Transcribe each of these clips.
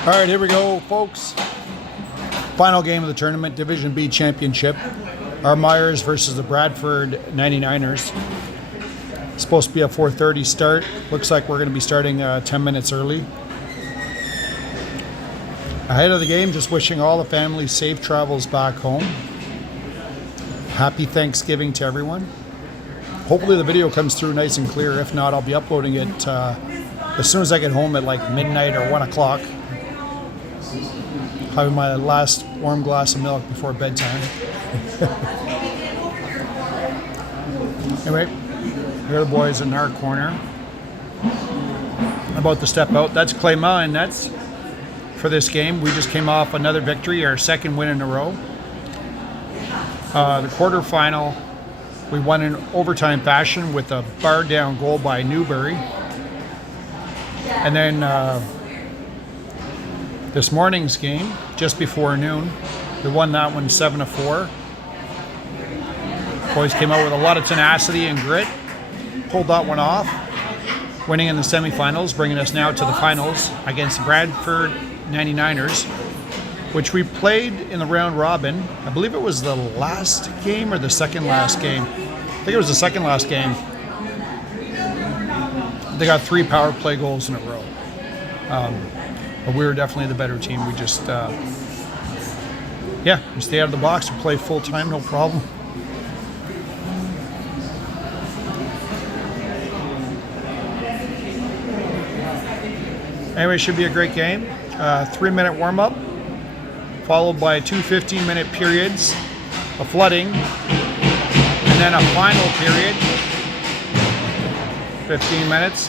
All right, here we go, folks. Final game of the tournament, Division B Championship. Our Myers versus the Bradford 99ers. It's supposed to be a 4:30 start. Looks like we're going to be starting 10 minutes early. Ahead of the game, just wishing all the families safe travels back home. Happy Thanksgiving to everyone. Hopefully the video comes through nice and clear. If not, I'll be uploading it as soon as I get home at like midnight or 1 o'clock. Having my last warm glass of milk before bedtime. Anyway, here are the boys in our corner. About to step out. That's Clément and Nets for this game. We just came off another victory, our second win in a row. The quarterfinal, we won in overtime fashion with a bar down goal by Newbury. And then this morning's game, just before noon, we won that one 7-4. Boys came out with a lot of tenacity and grit, pulled that one off, winning in the semifinals, bringing us now to the finals against the Bradford 99ers, which we played in the round robin. I believe it was the last game or the second last game. I think it was the second last game. They got 3 power play goals in a row. But we were definitely the better team. We just, we stay out of the box. We play full time, no problem. Anyway, it should be a great game. 3-minute warm-up, followed by 2 15-minute periods of flooding, and then a final period, 15 minutes.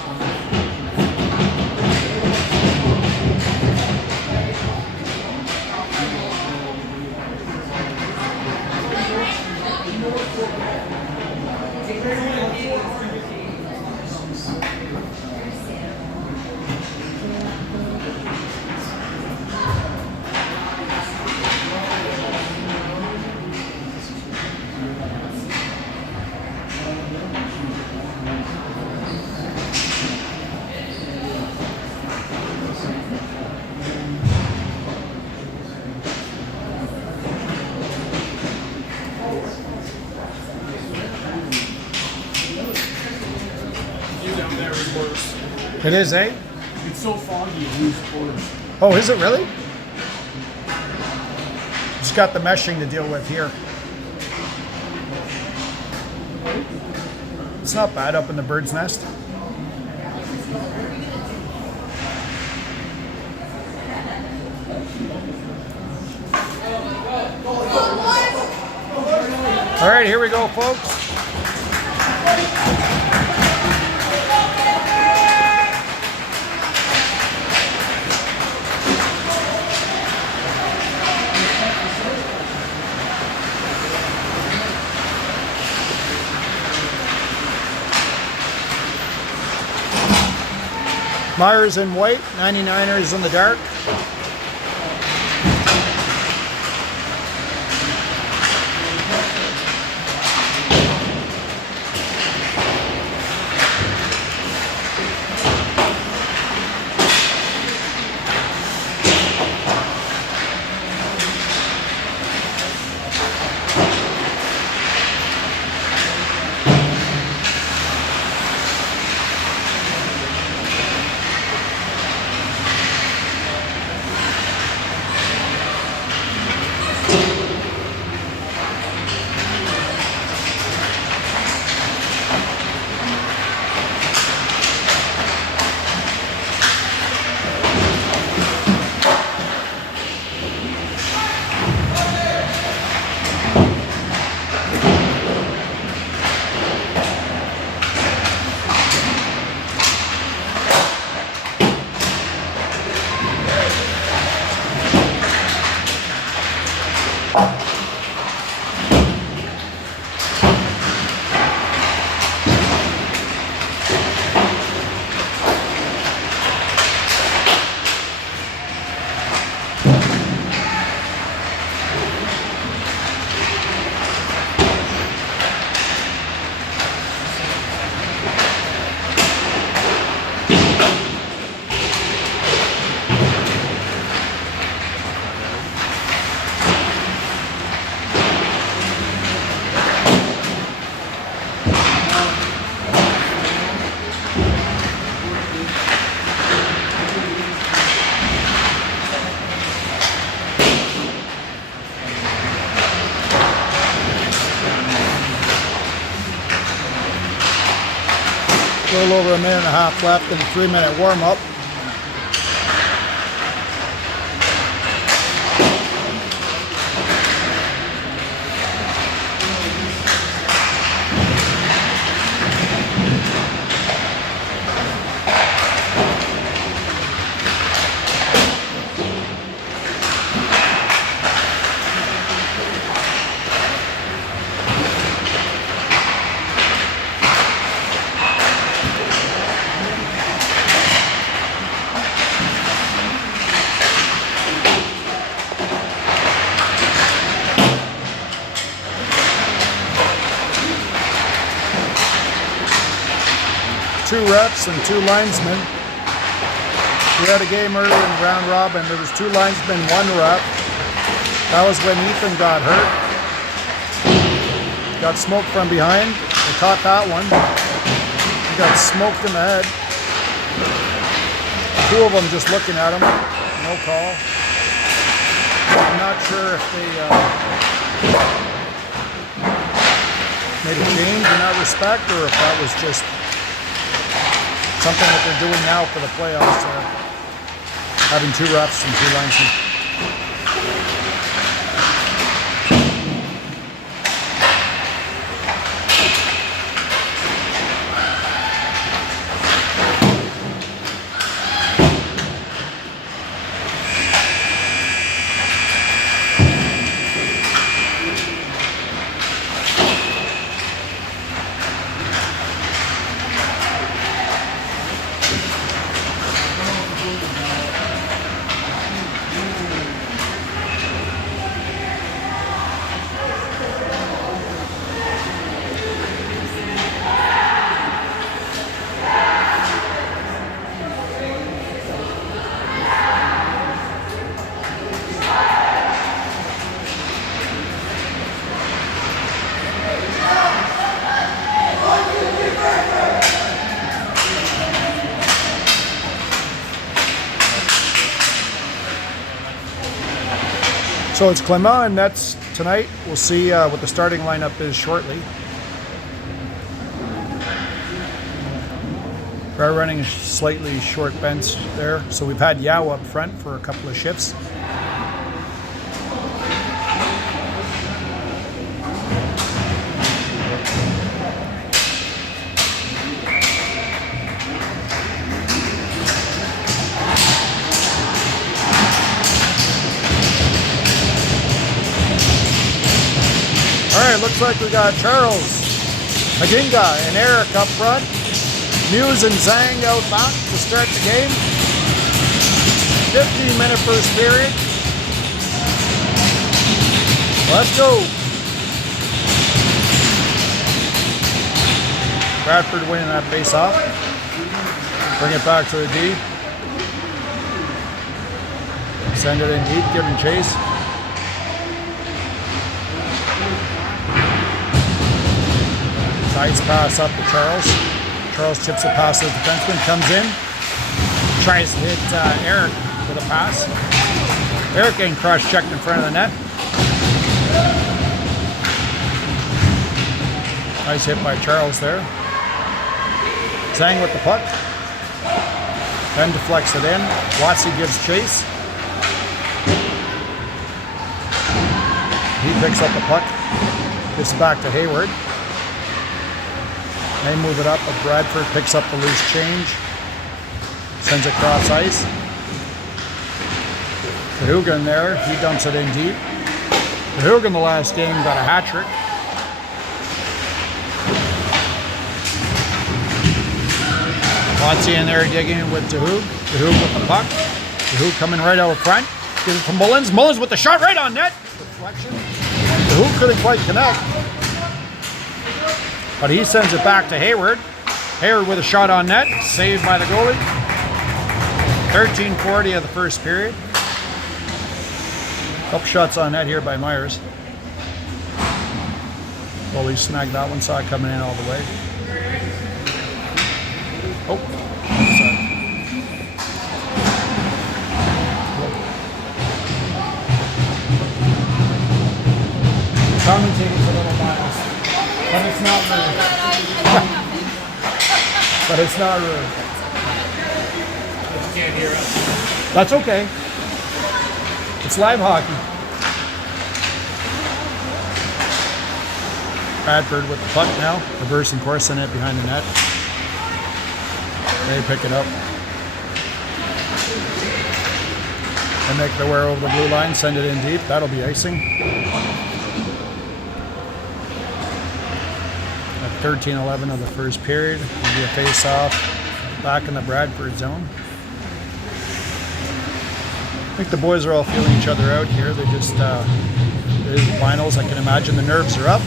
It is, eh? It's so foggy in these quarters. Oh, is it really? Just got the meshing to deal with here. It's not bad up in the bird's nest. All right, here we go, folks. Myers in white, 99ers in the dark. A little over a minute and a half left in a 3-minute warm-up. Two refs and two linesmen. We had a game earlier in round robin. There was two linesmen, one ref. That was when Ethan got hurt. Got smoked from behind. They caught that one. He got smoked in the head. Two of them just looking at him. No call. I'm not sure if they made a change in that respect or if that was just something that they're doing now for the playoffs, having two refs and two linesmen. So it's Clement and Nets tonight. We'll see what the starting lineup is shortly. We're running a slightly short bench there. So we've had Yao up front for a couple of shifts. Alright, looks like we got Charles, Maginga, and Eric up front. Muse and Zhang out back to start the game. 15-minute first period. Let's go. Bradford winning that face off. Bring it back to the D. Send it in deep, giving chase. Nice pass up to Charles. Charles chips it past the defenseman, comes in, tries to hit Eric with a pass. Eric getting cross-checked in front of the net. Nice hit by Charles there. Zhang with the puck. Then deflects it in. Watsy gives chase. He picks up the puck. Gets it back to Hayward. They move it up, but Bradford picks up the loose change. Sends it cross ice. Cahugan there, he dumps it in deep. Cahugan the last game got a hat trick. Watsy in there digging with Cahugan. Cahugan with the puck. Cahugan coming right out front. Gives it to Mullins. Mullins with the shot right on net. Deflection. Cahugan couldn't quite connect. But he sends it back to Hayward. Hayward with a shot on net, saved by the goalie. 13:40 of the first period. Couple shots on net here by Myers. Goalie snagged that one, saw it coming in all the way. Oh, sorry. Commentating's a little biased. But it's not really. but it's not rude. You can't hear us. That's okay. It's live hockey. Bradford with the puck now, reversing course, sending it behind the net. They pick it up. They make their way over the blue line, send it in deep. That'll be icing. At 13-11 of the first period, it'll be a face-off back in the Bradford zone. I think the boys are all feeling each other out here. They just, it is the finals. I can imagine the nerves are up.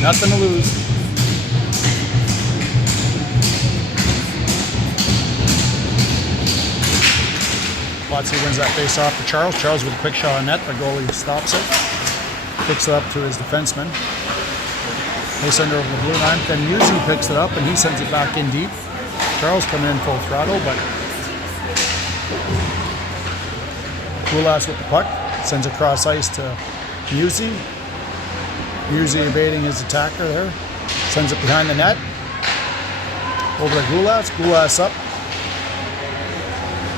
Nothing to lose. Watsy wins that face off to Charles. Charles with a quick shot on net. The goalie stops it. Kicks it up to his defenseman. They send it over the blue line. Then Musi picks it up and he sends it back in deep. Charles coming in full throttle, but Gulas with the puck. Sends it across ice to Musi. Musi evading his attacker there. Sends it behind the net. Over to Gulas. Gulas up.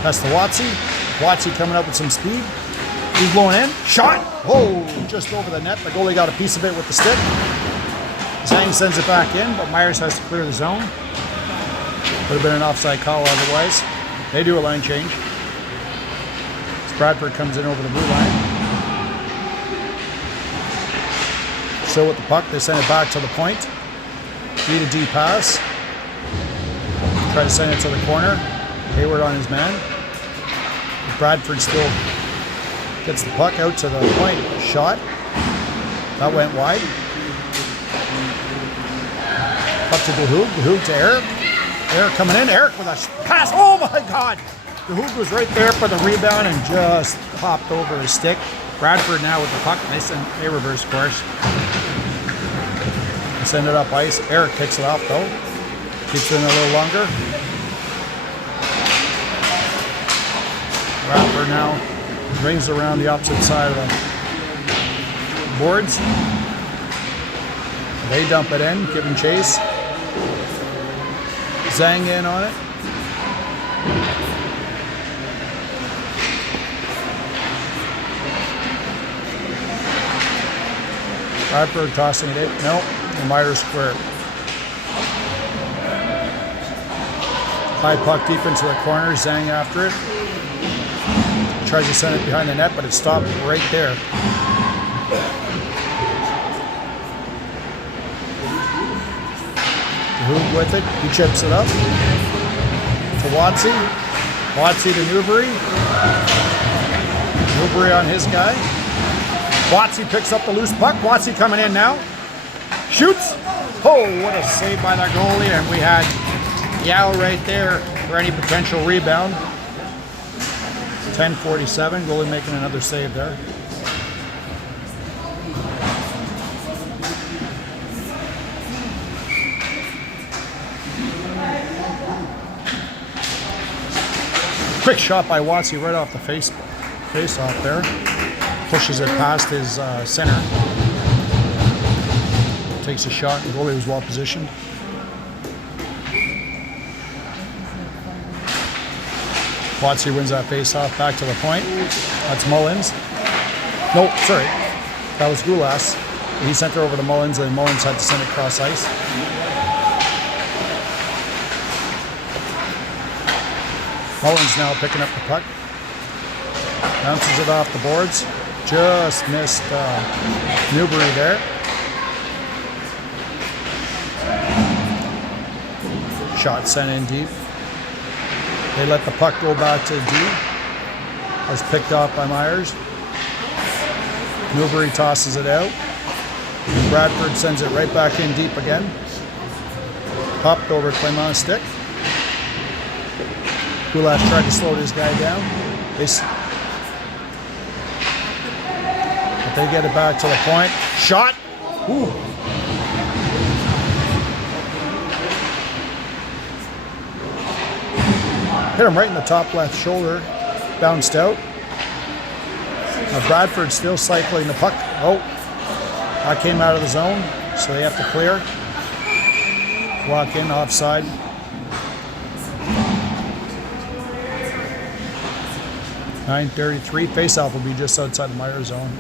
That's the Watsy. Watsy coming up with some speed. He's blowing in. Shot! Oh, just over the net. The goalie got a piece of it with the stick. Zhang sends it back in, but Myers has to clear the zone. Would have been an offside call otherwise. They do a line change. Bradford comes in over the blue line. Still with the puck, they send it back to the point. Beat a D pass. Try to send it to the corner. Hayward on his man. Bradford still gets the puck out to the point. Shot. That went wide. Up to DeHoog. DeHoog to Eric. Eric coming in. Eric with a pass. Oh my God! DeHoog was right there for the rebound and just hopped over his stick. Bradford now with the puck. They reverse course. They send it up ice. Eric picks it off though. Keeps it in a little longer. Bradford now rings around the opposite side of the boards. They dump it in, give him chase. Zhang in on it. Bradford tossing it in. No, the Myers square. High puck deep into the corner. Zhang after it. Tries to send it behind the net, but it stopped right there. DeHoog with it. He chips it up to Watsy. Watsy to Newbury. Newbury on his guy. Watsy picks up the loose puck. Watsy coming in now. Shoots. Oh, what a save by the goalie. And we had Yao right there for any potential rebound. 10:47. Goalie making another save there. Quick shot by Watsy right off the face off there. Pushes it past his center. Takes a shot. The goalie was well positioned. Watsy wins that face-off back to the point. That's Mullins. No, sorry. That was Gulas. He sent it over to Mullins, and Mullins had to send it cross ice. Mullins now picking up the puck. Bounces it off the boards. Just missed Newbury there. Shot sent in deep. They let the puck go back to D. Was picked off by Myers. Newbury tosses it out. Bradford sends it right back in deep again. Popped over Clement's stick. Gulas tried to slow this guy down. But they get it back to the point. Shot. Ooh. Hit him right in the top left shoulder. Bounced out. Now Bradford still cycling the puck. Oh, that came out of the zone, so they have to clear. Walk in, offside. .933. Face-off will be just outside the Myers zone.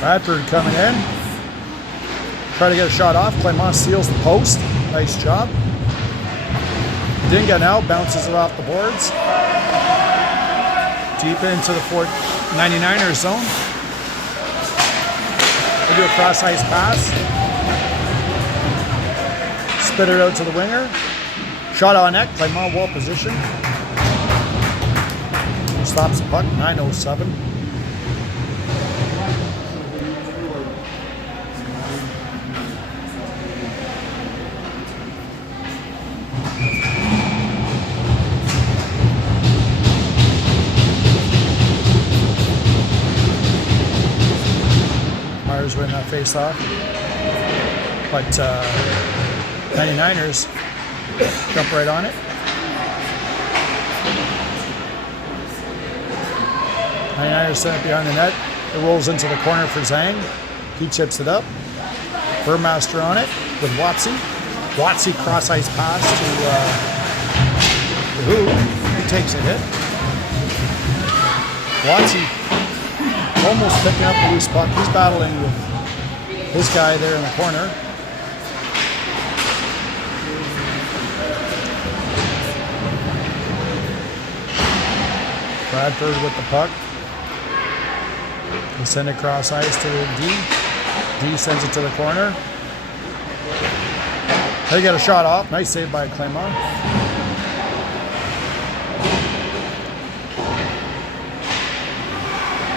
Bradford coming in. Try to get a shot off. Clement steals the post. Nice job. Dinga now bounces it off the boards. Deep into the 99ers zone. They do a cross ice pass. Spit it out to the winger. Shot on net. Clement well positioned. Stops the puck. 9:07. Myers win that face off. But 99ers jump right on it. 99ers sent it behind the net. It rolls into the corner for Zhang. He chips it up. Burmaster on it with Watsy. Watsy cross ice pass to who? He takes a hit. Watsy almost picking up the loose puck. He's battling with his guy there in the corner. Bradford with the puck. They send it cross ice to the D. D sends it to the corner. They get a shot off. Nice save by Clement.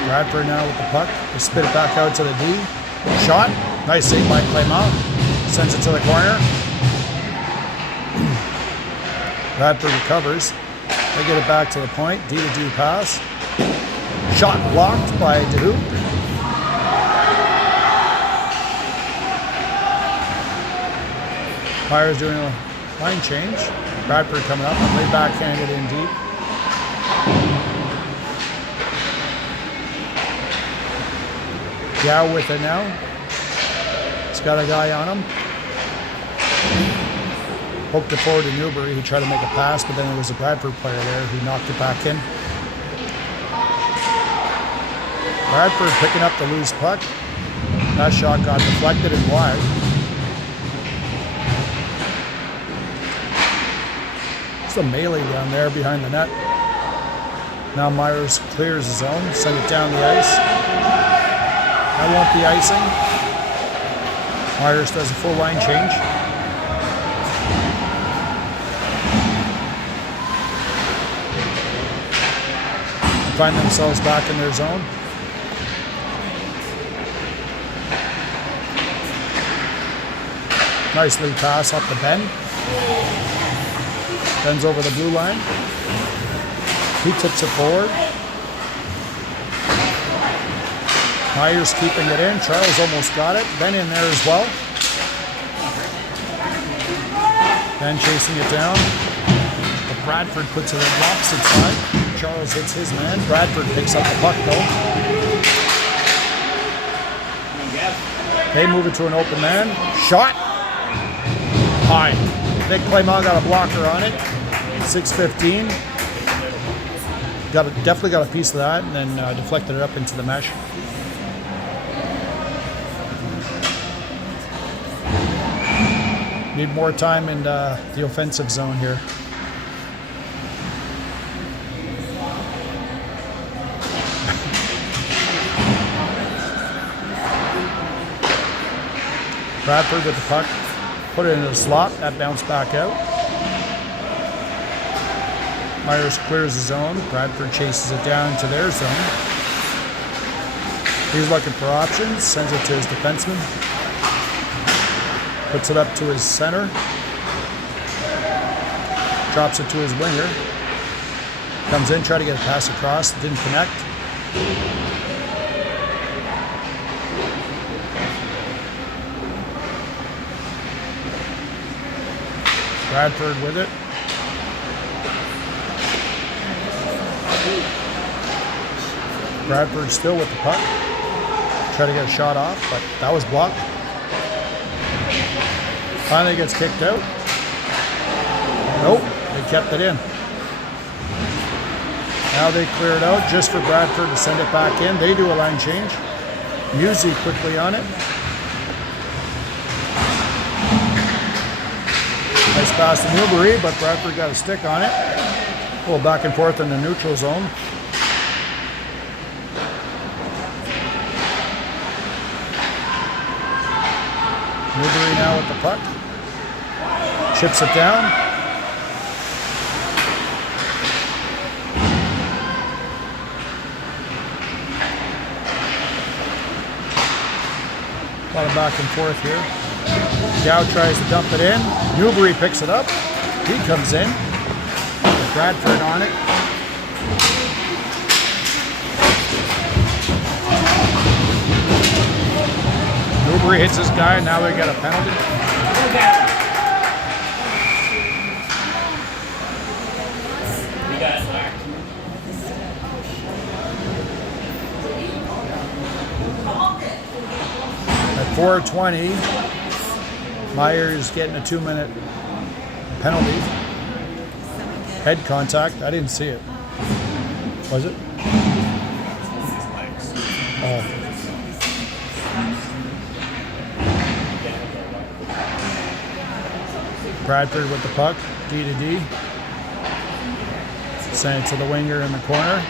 Bradford now with the puck. They spit it back out to the D. Shot. Nice save by Clement. Sends it to the corner. Bradford recovers. They get it back to the point. D to D pass. Shot blocked by DeHoop. Myers doing a line change. Bradford coming up. Way backhanded in deep. Yao with it now. He's got a guy on him. Poked it forward to Newbury, who tried to make a pass, but then there was a Bradford player there who knocked it back in. Bradford picking up the loose puck. That shot got deflected and wide. It's a melee down there behind the net. Now Myers clears his zone, send it down the ice. That won't be icing. Myers does a full line change. Find themselves back in their zone. Nice lead pass up the bend. Bends over the blue line. He tips it forward. Myers keeping it in. Charles almost got it. Ben in there as well. Ben chasing it down. But Bradford puts it on the opposite side. Charles hits his man. Bradford picks up the puck though. They move it to an open man. Shot. High. Nick Clement got a blocker on it. 6:15. Definitely got a piece of that, and then deflected it up into the mesh. Need more time in the offensive zone here. Bradford with the puck, put it into the slot, that bounced back out. Myers clears the zone, Bradford chases it down to their zone. He's looking for options, sends it to his defenseman. Puts it up to his center. Drops it to his winger. Comes in, try to get a pass across, didn't connect. Bradford with it. Bradford still with the puck. Try to get a shot off, but that was blocked. Finally gets kicked out. Nope, they kept it in. Now they clear it out just for Bradford to send it back in. They do a line change. Musey quickly on it. Nice pass to Newbury, but Bradford got a stick on it. A little back and forth in the neutral zone. Newbury now with the puck. Chips it down. A lot of back and forth here. Dow tries to dump it in. Newbury picks it up. He comes in. Bradford on it. Newbury hits this guy. Now they got a penalty. At 4:20, Myers getting a 2-minute penalty. Head contact. I didn't see it. Was it? Oh. Bradford with the puck. D to D. Send it to the winger in the corner.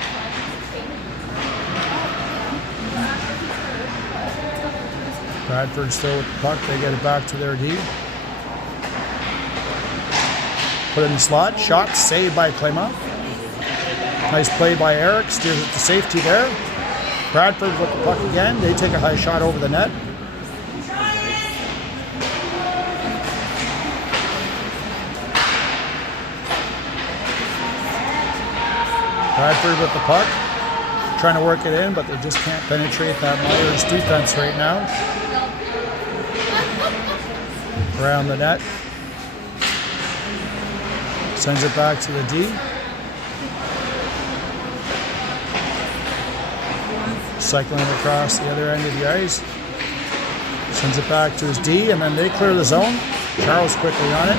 Bradford still with the puck. They get it back to their D. Put it in the slot. Shot saved by Clément. Nice play by Eric. Steers it to safety there. Bradford with the puck again. They take a high shot over the net. Bradford with the puck. Trying to work it in, but they just can't penetrate that Myers defense right now. Around the net. Sends it back to the D. Cycling across the other end of the ice. Sends it back to his D, and then they clear the zone. Charles quickly on it.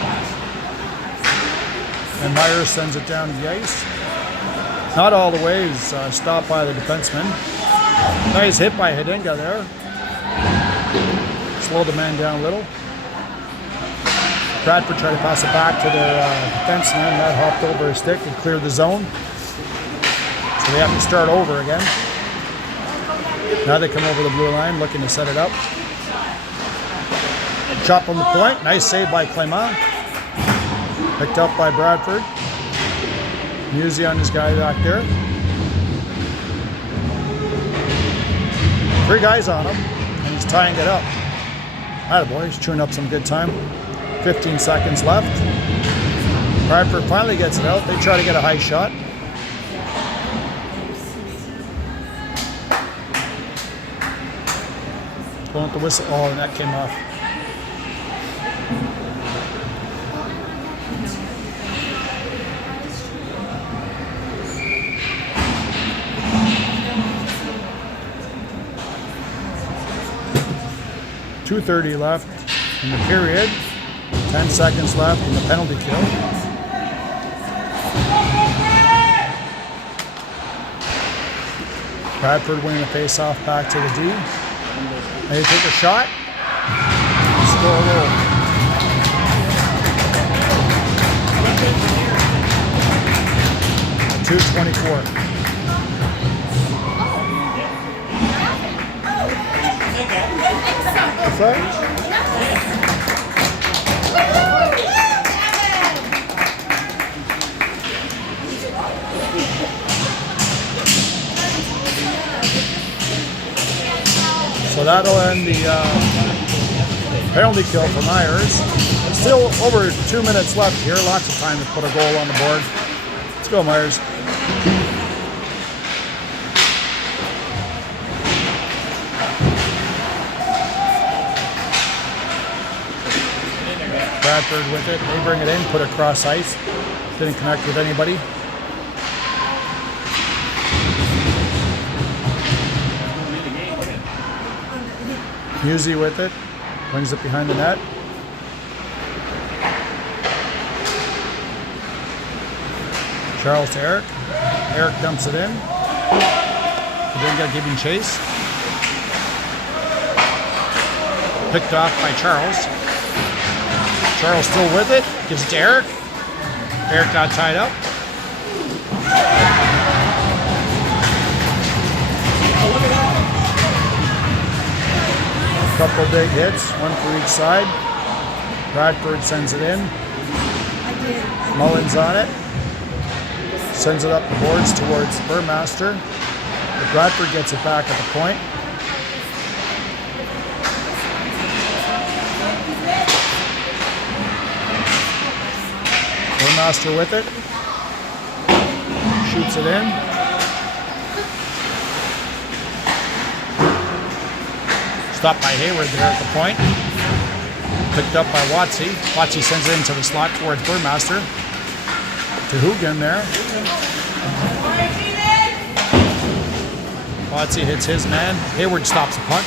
And Myers sends it down to the ice. Not all the way. He's stopped by the defenseman. Nice hit by Hidinga there. Slow the man down a little. Bradford tried to pass it back to their defenseman. That hopped over his stick and cleared the zone. So they have to start over again. Now they come over the blue line looking to set it up. Chop from the point. Nice save by Clément. Picked up by Bradford. Musey on this guy back there. 3 guys on him, and he's tying it up. Attaboy, he's chewing up some good time. 15 seconds left. Bradford finally gets it out. They try to get a high shot. Going with the whistle. Oh, and that came off. .230 left in the period. 10 seconds left in the penalty kill. Bradford winning the face-off back to the D. They take a shot. Score a goal. .224. What's that? So that'll end the penalty kill for Myers. Still over 2 minutes left here. Lots of time to put a goal on the board. Let's go, Myers. Bradford with it. They bring it in, put it across ice. Didn't connect with anybody. Musey with it. Brings it behind the net. Charles to Eric. Eric dumps it in. He didn't get giving chase. Picked off by Charles. Charles still with it. Gives it to Eric. Eric got tied up. A couple big hits, one for each side. Bradford sends it in. Mullins on it. Sends it up the boards towards Burmaster. But Bradford gets it back at the point. Burmaster with it. Shoots it in. Stopped by Hayward there at the point. Picked up by Watsy. Watsy sends it into the slot towards Burmaster. To Hoogan there. Watsy hits his man. Hayward stops the puck.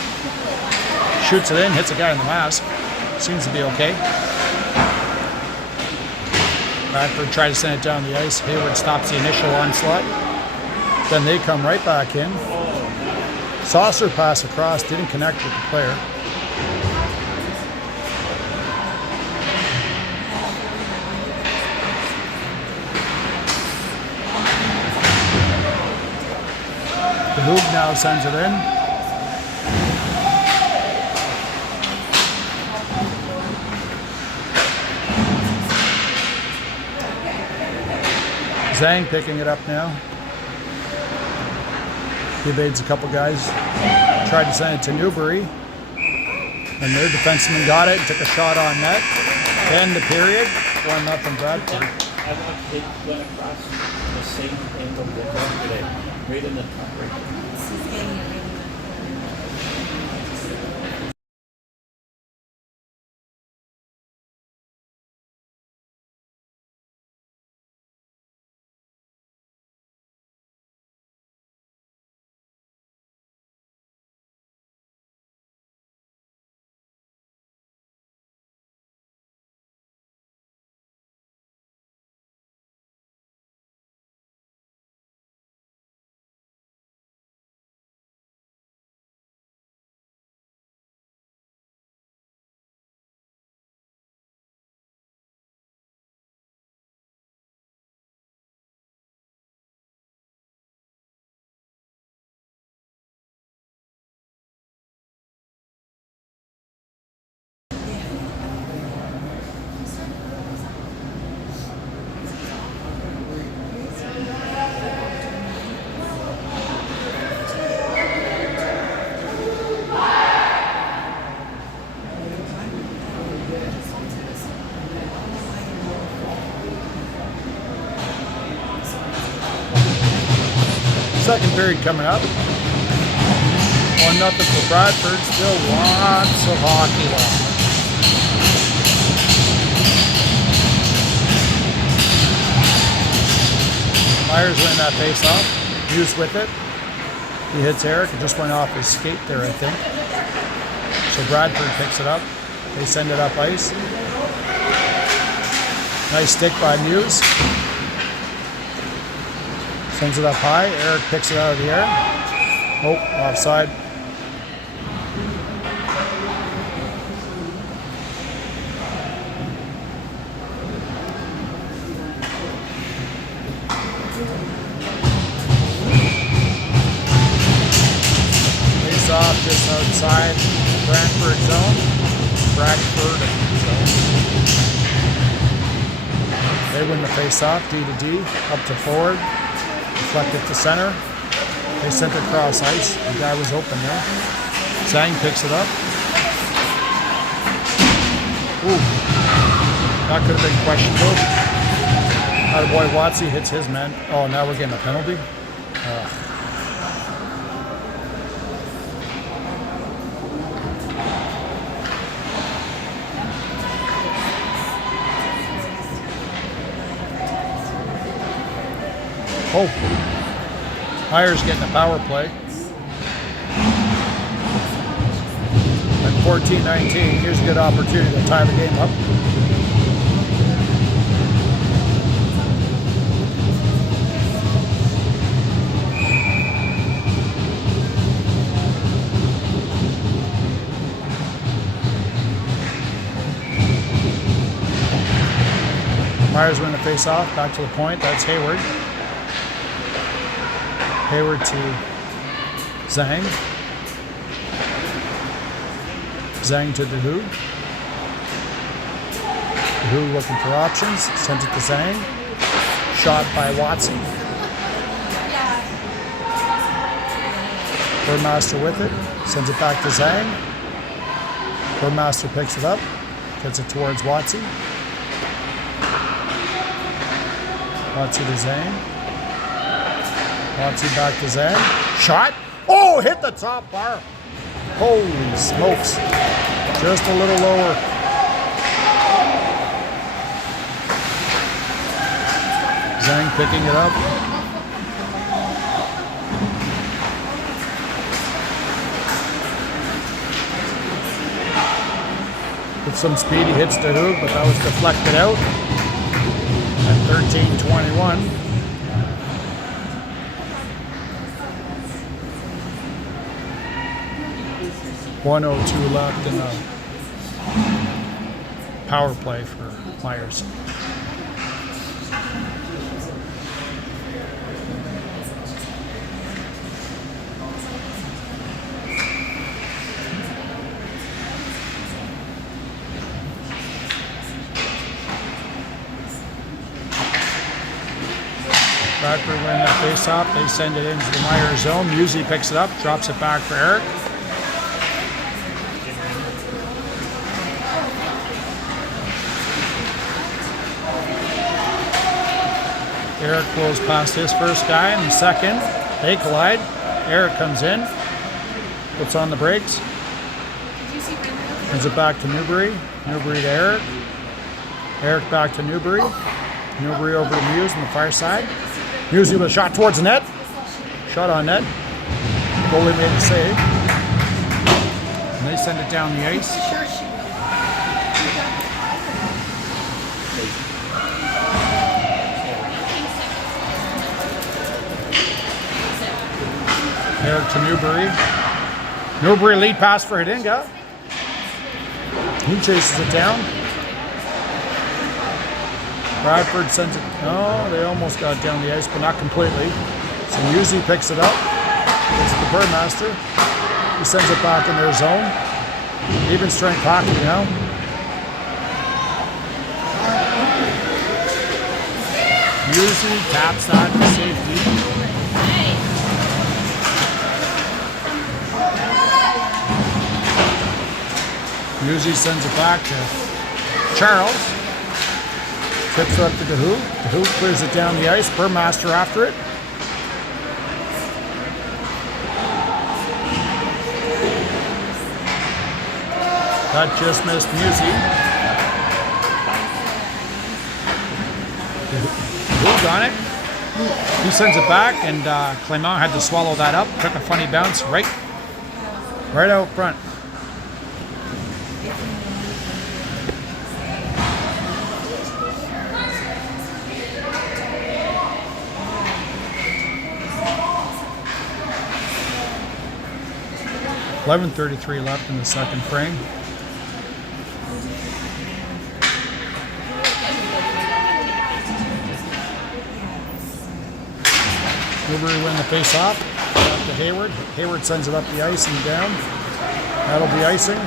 Shoots it in, hits a guy in the mask. Seems to be okay. Bradford tried to send it down the ice. Hayward stops the initial onslaught. Then they come right back in. Saucer pass across, didn't connect with the player. The Hoog now sends it in. Zhang picking it up now. He evades a couple guys. Tried to send it to Newbury. And their defenseman got it and took a shot on net. End the period. 1-0 Bradford. I want it went across the same angle that today. Right in the top right. Second period coming up. 1-0 for Bradford. Still lots of hockey left. Myers winning that face off. Hughes with it. He hits Eric. It just went off his skate there, I think. So Bradford picks it up. They send it up ice. Nice stick by Muse. Sends it up high. Eric picks it out of the air. Oh, offside. Face off just outside Bradford zone. Bradford zone. They win the face off. D to D. Up to forward. Deflected to center. They sent it across ice. The guy was open there. Zhang picks it up. Ooh. That could have been questionable. Attaboy Watsy hits his man. Oh, now we're getting a penalty. Oh, Myers getting a power play. And 14-19. Here's a good opportunity to tie the game up. Myers win the face-off, back to the point. That's Hayward. Hayward to Zhang. Zhang to DeHu. DeHu looking for options. Sends it to Zhang. Shot by Watson. Burmaster with it. Sends it back to Zhang. Burmaster picks it up. Gets it towards Watsy. Watsy to Zhang. Watsy back to Zhang. Shot. Oh, hit the top bar. Holy smokes. Just a little lower. Zhang picking it up. With some speed, he hits the hoop, but that was deflected out. At 13-21. 1:02 left in the power play for Myers. Bradford win that face-off. They send it into the Myers zone. Musey picks it up, drops it back for Eric. Eric blows past his first guy, and the second, they collide. Eric comes in, puts on the brakes, hands it back to Newbury. Newbury to Eric. Eric back to Newbury. Newbury over to Muse on the far side. Muse with a shot towards the net. Shot on net. Goalie made the save. And they send it down the ice. Eric to Newbury. Newbury lead pass for Hidinga. He chases it down. Bradford sends it. Oh, they almost got down the ice, but not completely. So Musey picks it up. It's the Burmaster. He sends it back in their zone. Even strength hockey now. Musey taps that to safety. Musey sends it back to Charles. Tips it up to DeHu. DeHu clears it down the ice. Burmaster after it. That just missed Musey. DeHu got it. He sends it back, and Clement had to swallow that up. Took a funny bounce right out front. .11:33 left in the second frame. Newbury win the face-off. Back to Hayward. Hayward sends it up the ice and down. That'll be icing.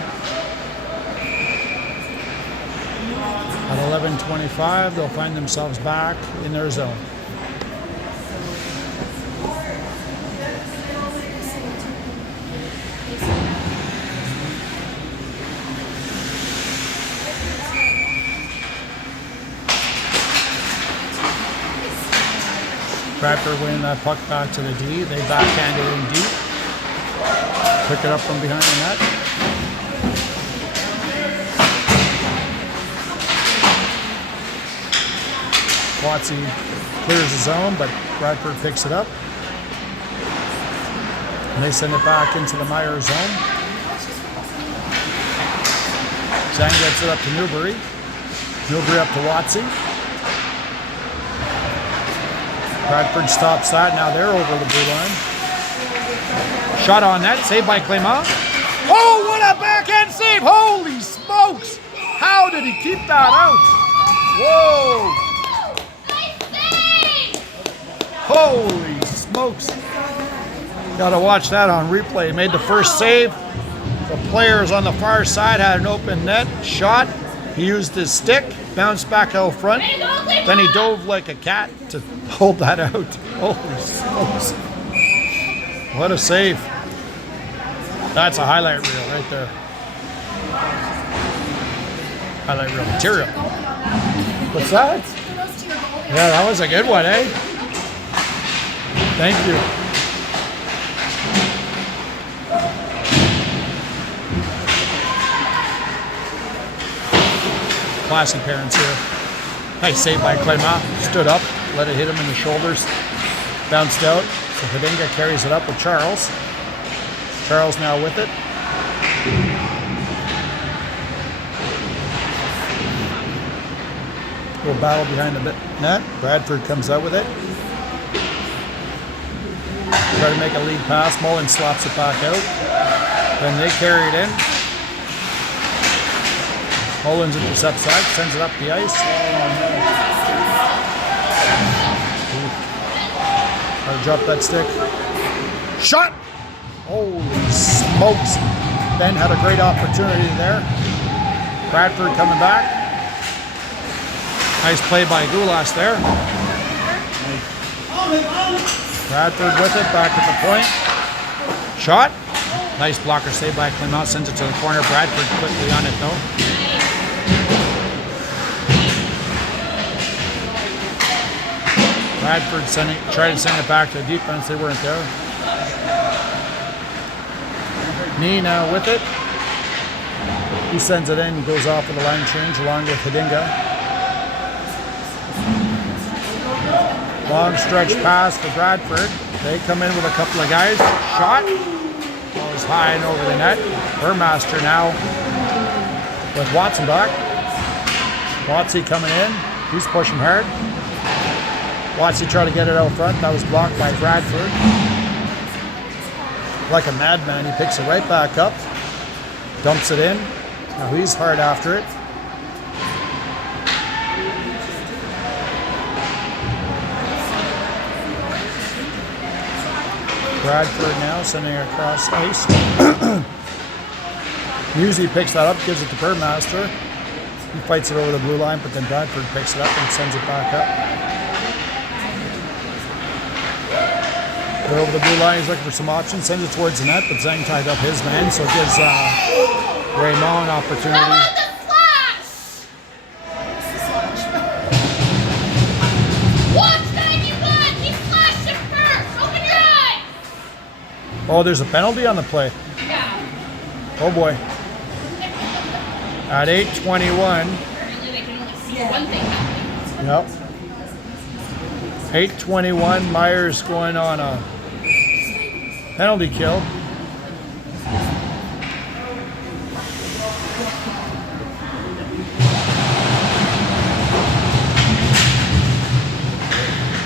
At 11:25, they'll find themselves back in their zone. Bradford winning that puck back to the D. They backhand it in deep. Pick it up from behind the net. Watsy clears the zone, but Bradford picks it up. And they send it back into the Myers zone. Zhang gets it up to Newbury. Newbury up to Watsy. Bradford stops that. Now they're over the blue line. Shot on net. Saved by Clément. Oh, what a backhand save! Holy smokes! How did he keep that out? Whoa! Holy smokes! Gotta watch that on replay. He made the first save. The players on the far side had an open net shot. He used his stick, bounced back out front. Then he dove like a cat to hold that out. Holy smokes! What a save! That's a highlight reel right there. Highlight reel material. What's that? Yeah, that was a good one, eh? Thank you. Classy parents here. Nice save by Clément. Stood up, let it hit him in the shoulders. Bounced out. So Hidinga carries it up with Charles. Charles now with it. Little battle behind the net. Bradford comes out with it. Try to make a lead pass. Mullen slaps it back out. Then they carry it in. Mullins intercepts that, sends it up the ice. Try to drop that stick. Shot! Holy smokes! Ben had a great opportunity there. Bradford coming back. Nice play by Gulas there. Bradford with it, back at the point. Shot. Nice blocker save by Clément, sends it to the corner. Bradford quickly on it though. Bradford tried to send it back to the defense, they weren't there. Nee now with it. He sends it in, goes off with the line change along with Hidinga. Long stretch pass for Bradford. They come in with a couple of guys. Shot. Goes high and over the net. Burmaster now with Watson back. Watsy coming in. He's pushing hard. Watsy tried to get it out front. That was blocked by Bradford. Like a madman, he picks it right back up. Dumps it in. Now he's hard after it. Bradford now sending it across ice. Musey picks that up, gives it to Burmaster. He fights it over the blue line, but then Bradford picks it up and sends it back up. They're over the blue line, he's looking for some options, sends it towards the net, but Zhang tied up his man, so it gives Raymond an opportunity. Oh, there's a penalty on the play. Yeah. Oh boy. At 8:21. Apparently they can only see one thing happening. Yep. 8:21. Myers going on a penalty kill.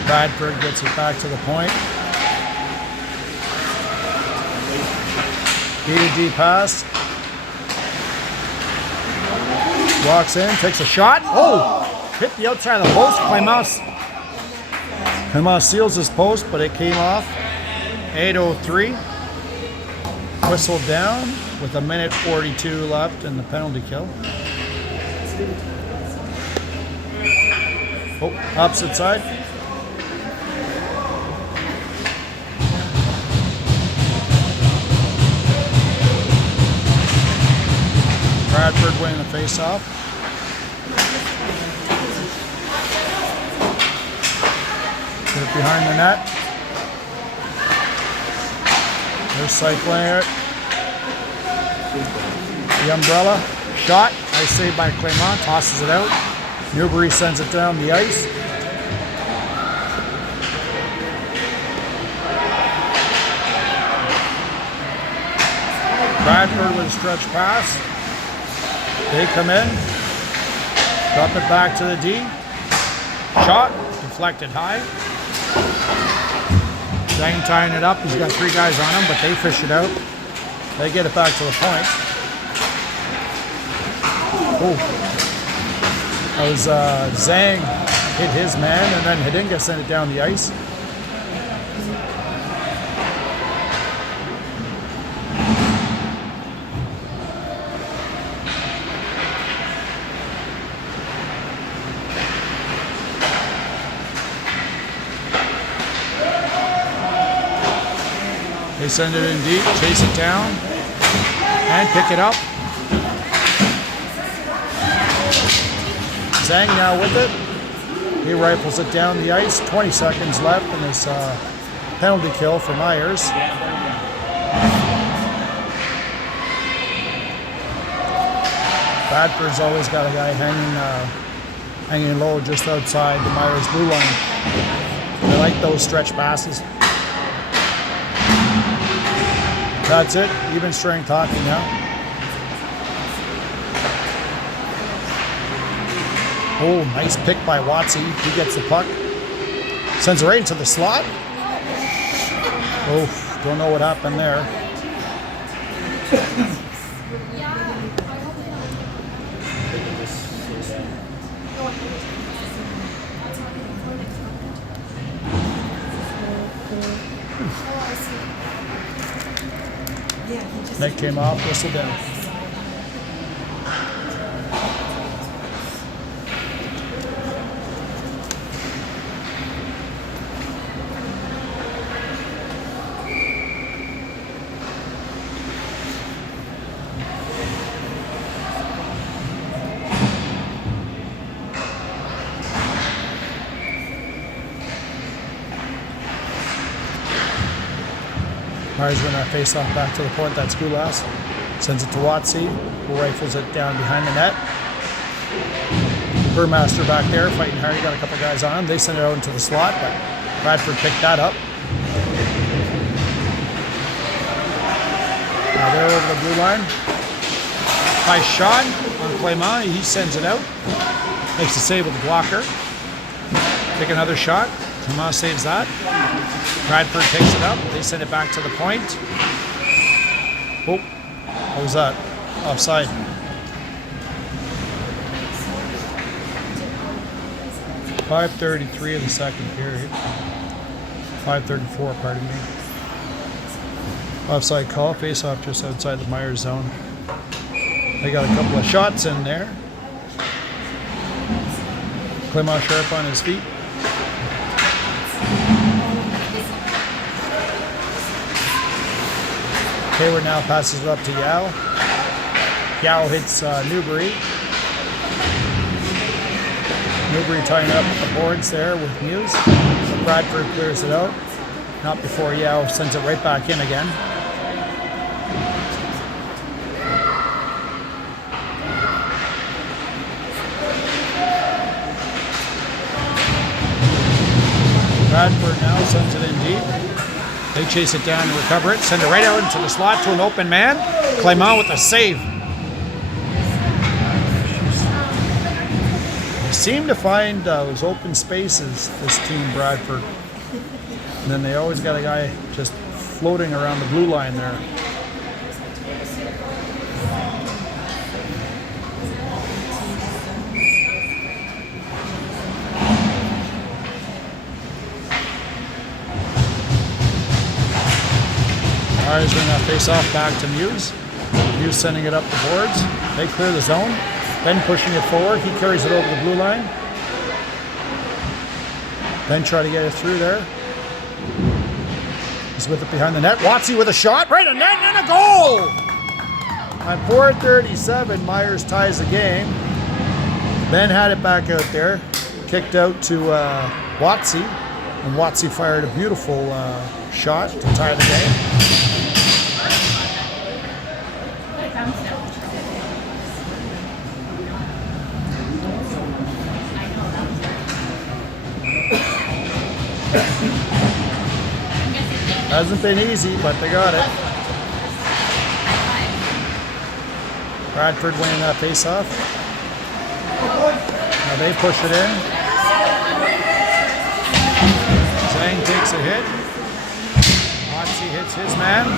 Bradford gets it back to the point. D pass. Walks in, takes a shot. Oh! Hit the outside of the post. Clément seals his post, but it came off. 8:03. Whistled down with 1:42 left in the penalty kill. Oh, opposite side. Bradford winning the face-off. Get it behind the net. They're cycling it. The umbrella. Shot. Nice save by Clément. Tosses it out. Newbury sends it down the ice. Bradford with a stretch pass. They come in. Drop it back to the D. Shot. Deflected high. Zhang tying it up. He's got 3 guys on him, but they fish it out. They get it back to the point. Oh. That was Zhang hit his man, and then Hidinga sent it down the ice. They send it in deep, chase it down, and pick it up. Zhang now with it. He rifles it down the ice. 20 seconds left in this penalty kill for Myers. Bradford's always got a guy hanging low just outside the Myers blue line. They like those stretch passes. That's it. Even strength hockey now. Oh, nice pick by Watsy. He gets the puck. Sends it right into the slot. Oh, don't know what happened there. Net came off, whistle down. Myers going to face off back to the point. That's Gulas. Sends it to Watsy, who rifles it down behind the net. Burmaster back there fighting hard. He got a couple guys on him. They send it out into the slot, but Bradford picked that up. Now they're over the blue line. Nice shot on Clément. He sends it out. Makes a save with the blocker. Take another shot. Clément saves that. Bradford picks it up. They send it back to the point. Oh, what was that? Offside. .533 of the second period. 5:34, pardon me. Offside call. Face off just outside the Myers zone. They got a couple of shots in there. Clément sharp on his feet. Hayward now passes it up to Yao. Yao hits Newbury. Newbury tying up the boards there with Muse. Bradford clears it out. Not before Yao sends it right back in again. Bradford now sends it in deep. They chase it down and recover it. Send it right out into the slot to an open man. Clément with a save. They seem to find those open spaces, this team, Bradford. And then they always got a guy just floating around the blue line there. Myers going to face off back to Muse. Muse sending it up the boards. They clear the zone. Ben pushing it forward. He carries it over the blue line. Ben try to get it through there. He's with it behind the net. Watsy with a shot. Right, a net and a goal! At 4:37, Myers ties the game. Ben had it back out there. Kicked out to Watsy. And Watsy fired a beautiful shot to tie the game. Hasn't been easy, but they got it. Bradford winning that face-off. Now they push it in. Zhang takes a hit. Otzi hits his man.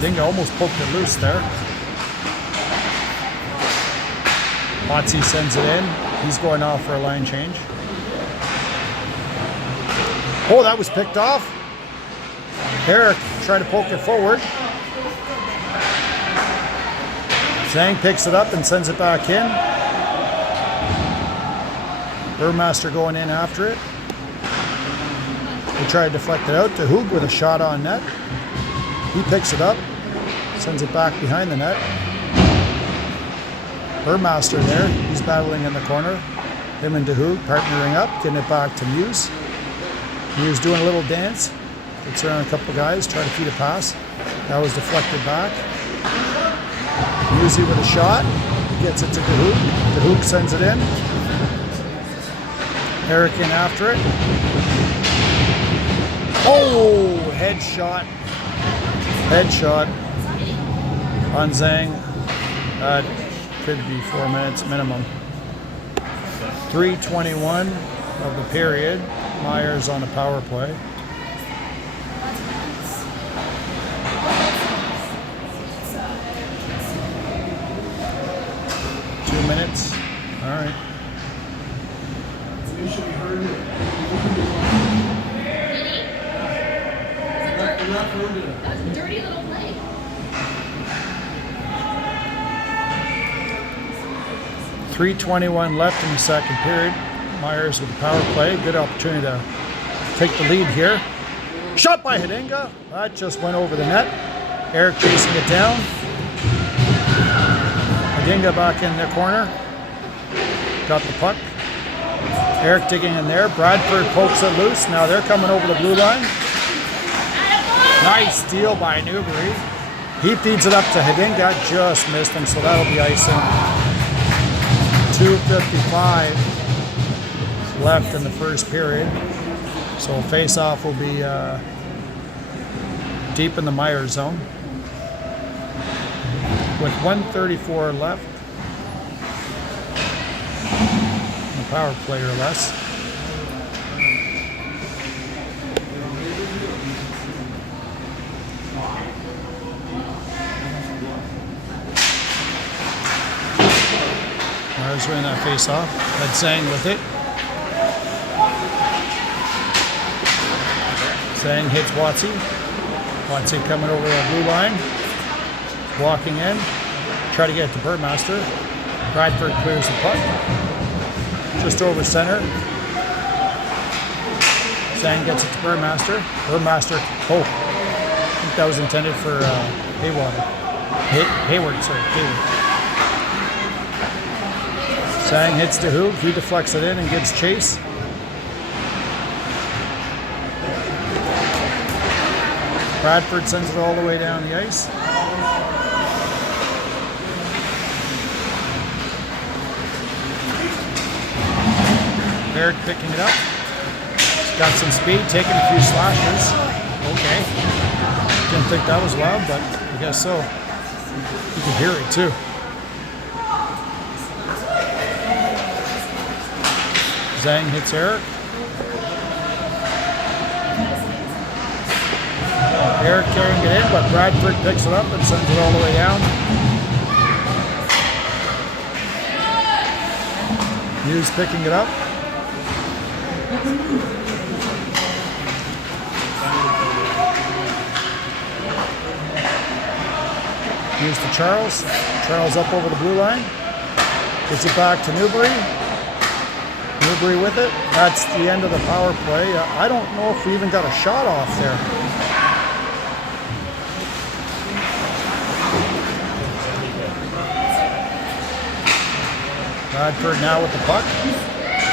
Dinga almost poked it loose there. Otzi sends it in. He's going off for a line change. Oh, that was picked off. Eric tried to poke it forward. Zhang picks it up and sends it back in. Burmaster going in after it. They try to deflect it out to Hoog with a shot on net. He picks it up, sends it back behind the net. Burmaster there, he's battling in the corner. Him and DeHoog partnering up, getting it back to Muse. Muse doing a little dance. Gets around a couple guys, trying to feed a pass. That was deflected back. Musey with a shot. Gets it to DeHoog. DeHoog sends it in. Eric in after it. Oh! Headshot. Headshot on Zhang. That could be 4 minutes minimum. 3:21 of the period. Myers on a power play. Minutes. All right. You should be heard. That was a dirty little play. .321 left in the second period. Myers with the power play. Good opportunity to take the lead here. Shot by Hidinga. That just went over the net. Eric chasing it down. Hidinga back in the corner. Got the puck. Eric digging in there. Bradford pokes it loose. Now they're coming over the blue line. Nice steal by Newbury. He feeds it up to Hidinga. Just missed him, so that'll be icing. 2:55 left in the first period. So face-off will be deep in the Myers zone. With 1:34 left. A power play or less. Myers winning that face-off. That's Zhang with it. Zhang hits Watsy. Watsy coming over the blue line. Walking in. Try to get it to Burmaster. Bradford clears the puck. Just over center. Zhang gets it to Burmaster. Burmaster. Oh. I think that was intended for Hayward, sorry. Hayward. Zhang hits DeHoog. He deflects it in and gets chase. Bradford sends it all the way down the ice. Eric picking it up. He's got some speed, taking a few slashes. Okay. Didn't think that was loud, but I guess so. You can hear it too. Zhang hits Eric. Eric carrying it in, but Bradford picks it up and sends it all the way down. Hughes picking it up. Hughes to Charles. Charles up over the blue line. Gets it back to Newbury. Newbury with it. That's the end of the power play. I don't know if we even got a shot off there. Bradford now with the puck.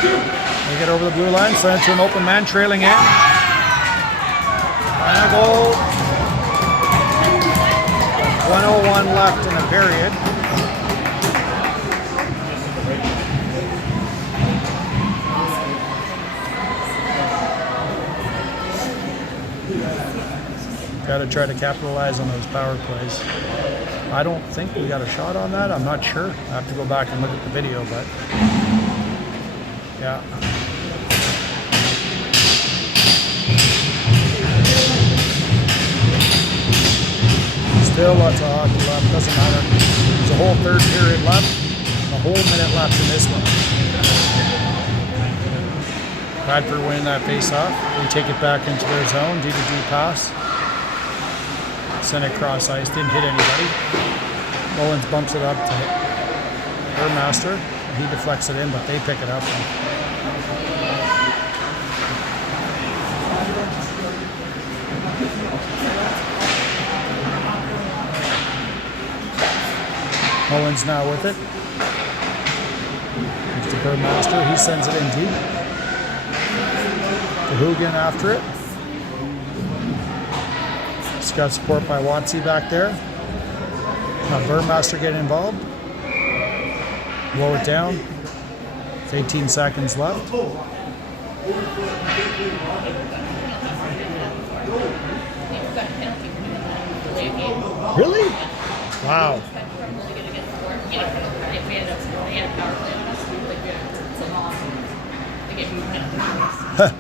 They get over the blue line, send it to an open man, trailing in. And a goal. 1:01 left in the period. Got to try to capitalize on those power plays. I don't think we got a shot on that. I'm not sure. I have to go back and look at the video, but yeah. Still lots of hockey left. Doesn't matter. There's a whole third period left. A whole minute left in this one. Bradford winning that face-off. They take it back into their zone. D-to-D pass. Sent it cross ice. Didn't hit anybody. Mullins bumps it up to Burmaster. He deflects it in, but they pick it up. Mullins now with it. Here's to Burmaster. He sends it in deep. To Hoogan after it. It's got support by Watsy back there. Now Burmaster getting involved. Blow it down. With 18 seconds left. Really? Wow. If we had a power play on us, we would get so long. They get moved out.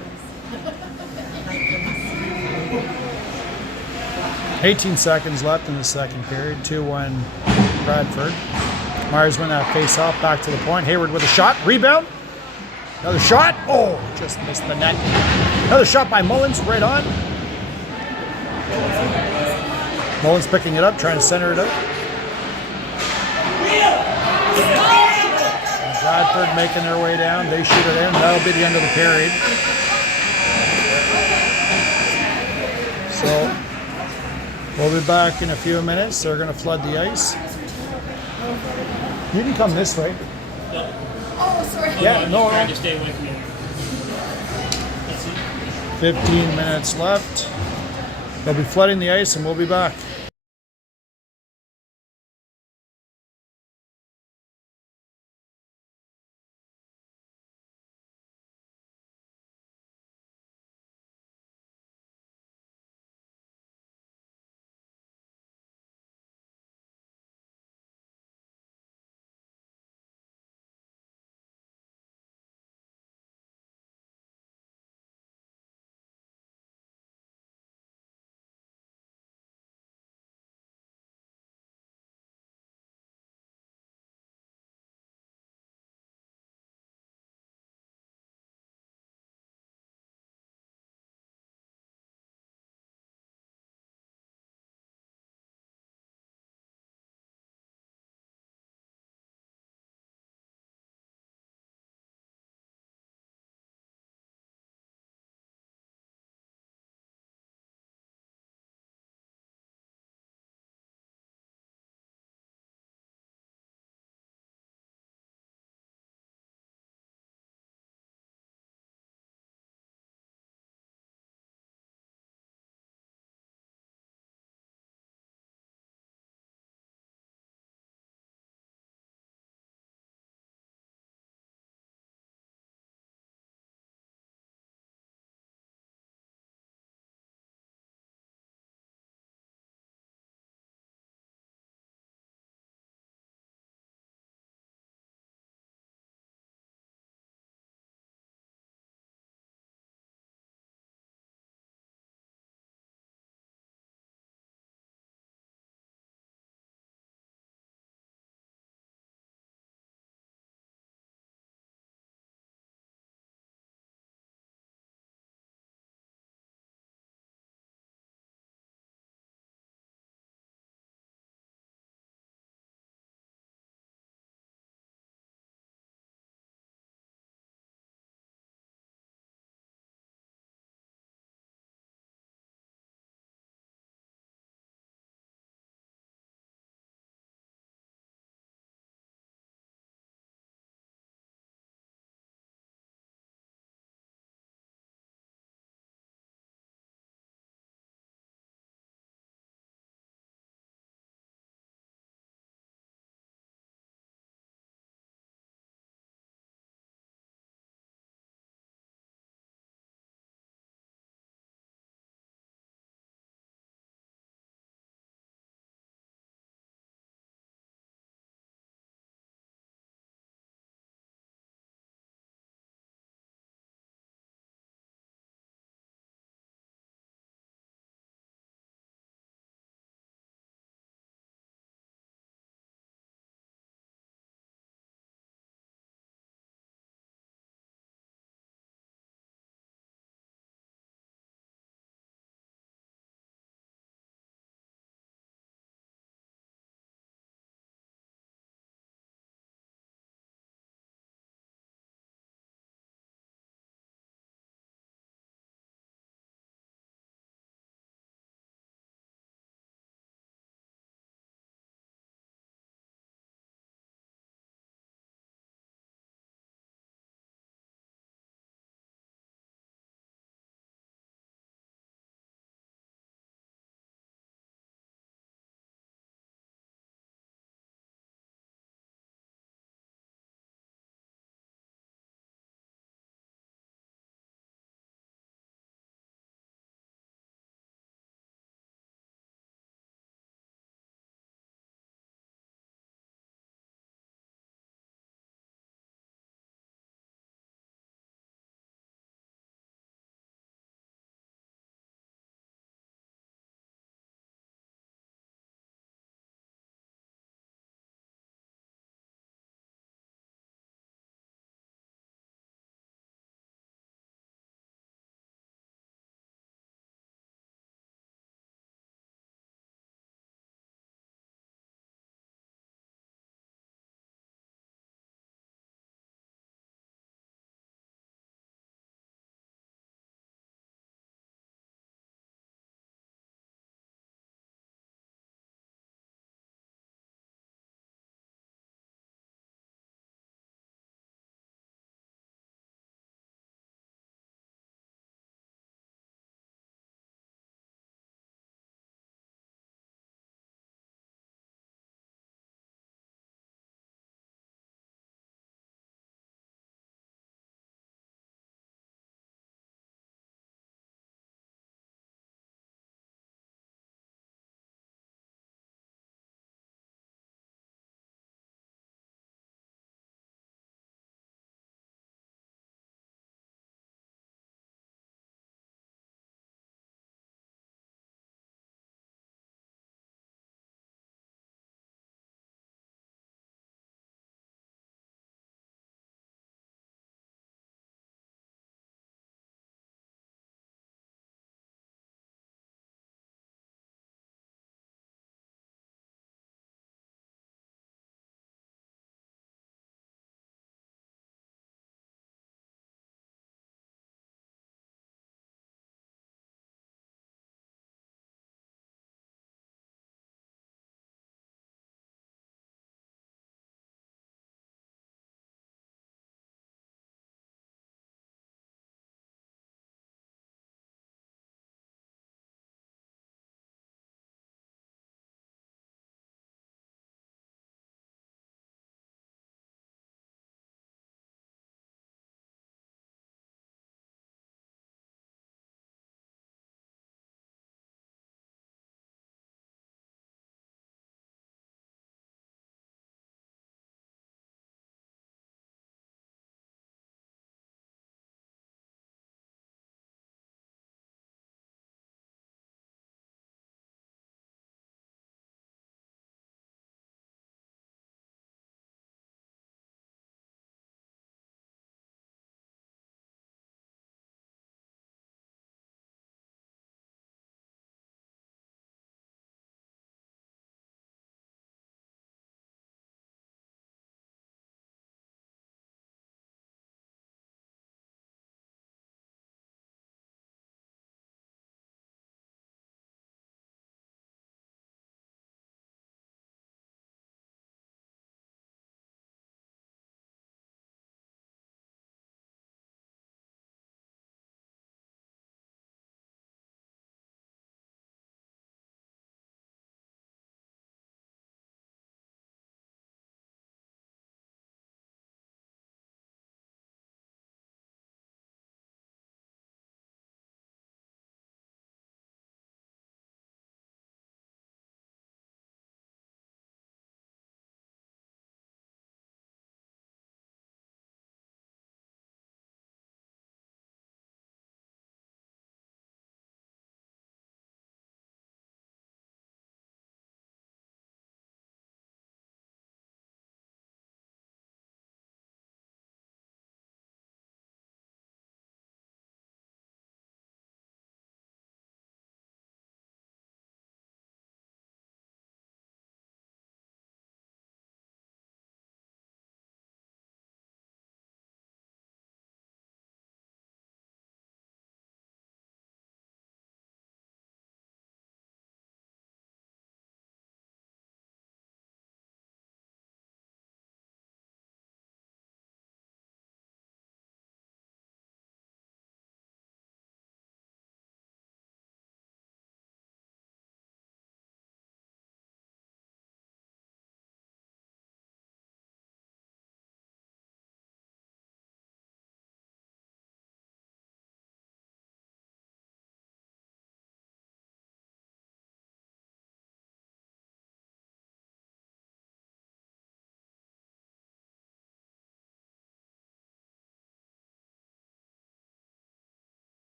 18 seconds left in the second period. 2-1 Bradford. Myers win that face-off. Back to the point. Hayward with a shot. Rebound. Another shot. Oh, just missed the net. Another shot by Mullins. Right on. Mullins picking it up. Trying to center it up. And Bradford making their way down. They shoot it in. That'll be the end of the period. So we'll be back in a few minutes. They're going to flood the ice. You can come this way. Oh, sorry. Yeah, no, Trying no. to stay away from you. 15 minutes left. They'll be flooding the ice and we'll be back.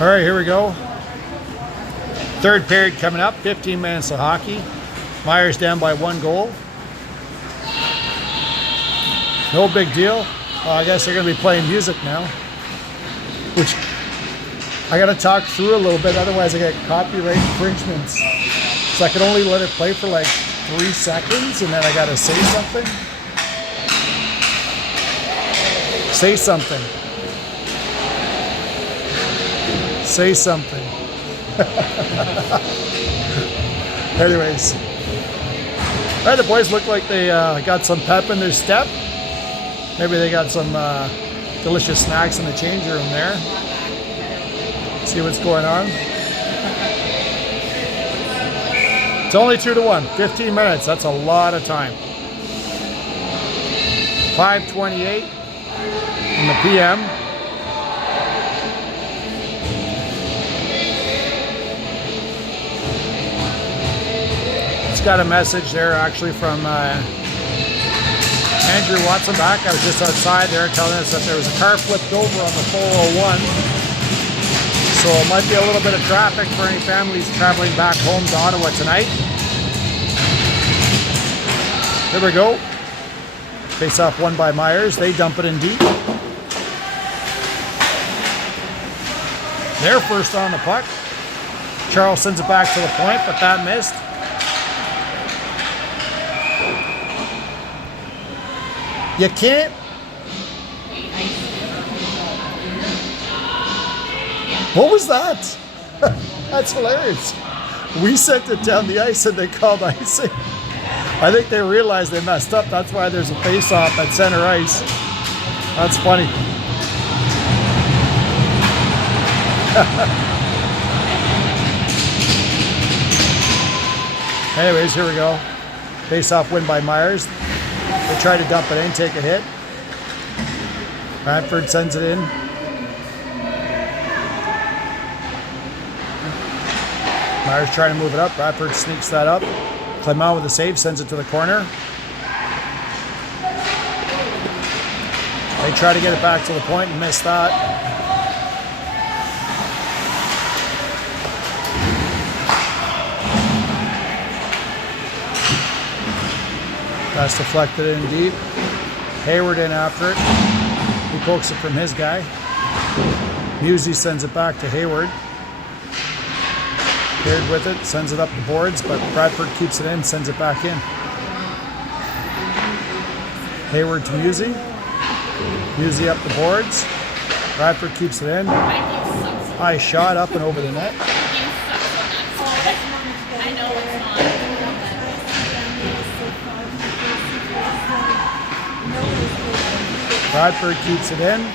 All right, here we go. Third period coming up, 15 minutes of hockey. Myers down by 1 goal. No big deal. I guess they're going to be playing music now, which I got to talk through a little bit, otherwise I get copyright infringements. So I can only let it play for like 3 seconds, and then I got to say something. Say something. Say something. Anyways. All right, the boys look like they got some pep in their step. Maybe they got some delicious snacks in the change room there. See what's going on. It's only 2-1, 15 minutes. That's a lot of time. 5:28 in the PM. It's got a message there actually from Andrew Watson back. I was just outside there telling us that there was a car flipped over on the 401. So it might be a little bit of traffic for any families traveling back home to Ottawa tonight. Here we go. Face off won by Myers. They dump it in deep. They're first on the puck. Charles sends it back to the point, but that missed. You can't. What was that? That's hilarious. We sent it down the ice and they called icing. I think they realized they messed up. That's why there's a face-off at center ice. That's funny. Anyways, here we go. Face-off win by Myers. They try to dump it in, take a hit. Bradford sends it in. Myers trying to move it up. Bradford sneaks that up. Clement with a save, sends it to the corner. They try to get it back to the point and miss that. Pass deflected in deep. Hayward in after it. He pokes it from his guy. Musey sends it back to Hayward. Hayward with it, sends it up the boards, but Bradford keeps it in, sends it back in. Hayward to Musey. Musey up the boards. Bradford keeps it in. High shot up and over the net. I know it's not. Bradford keeps it in.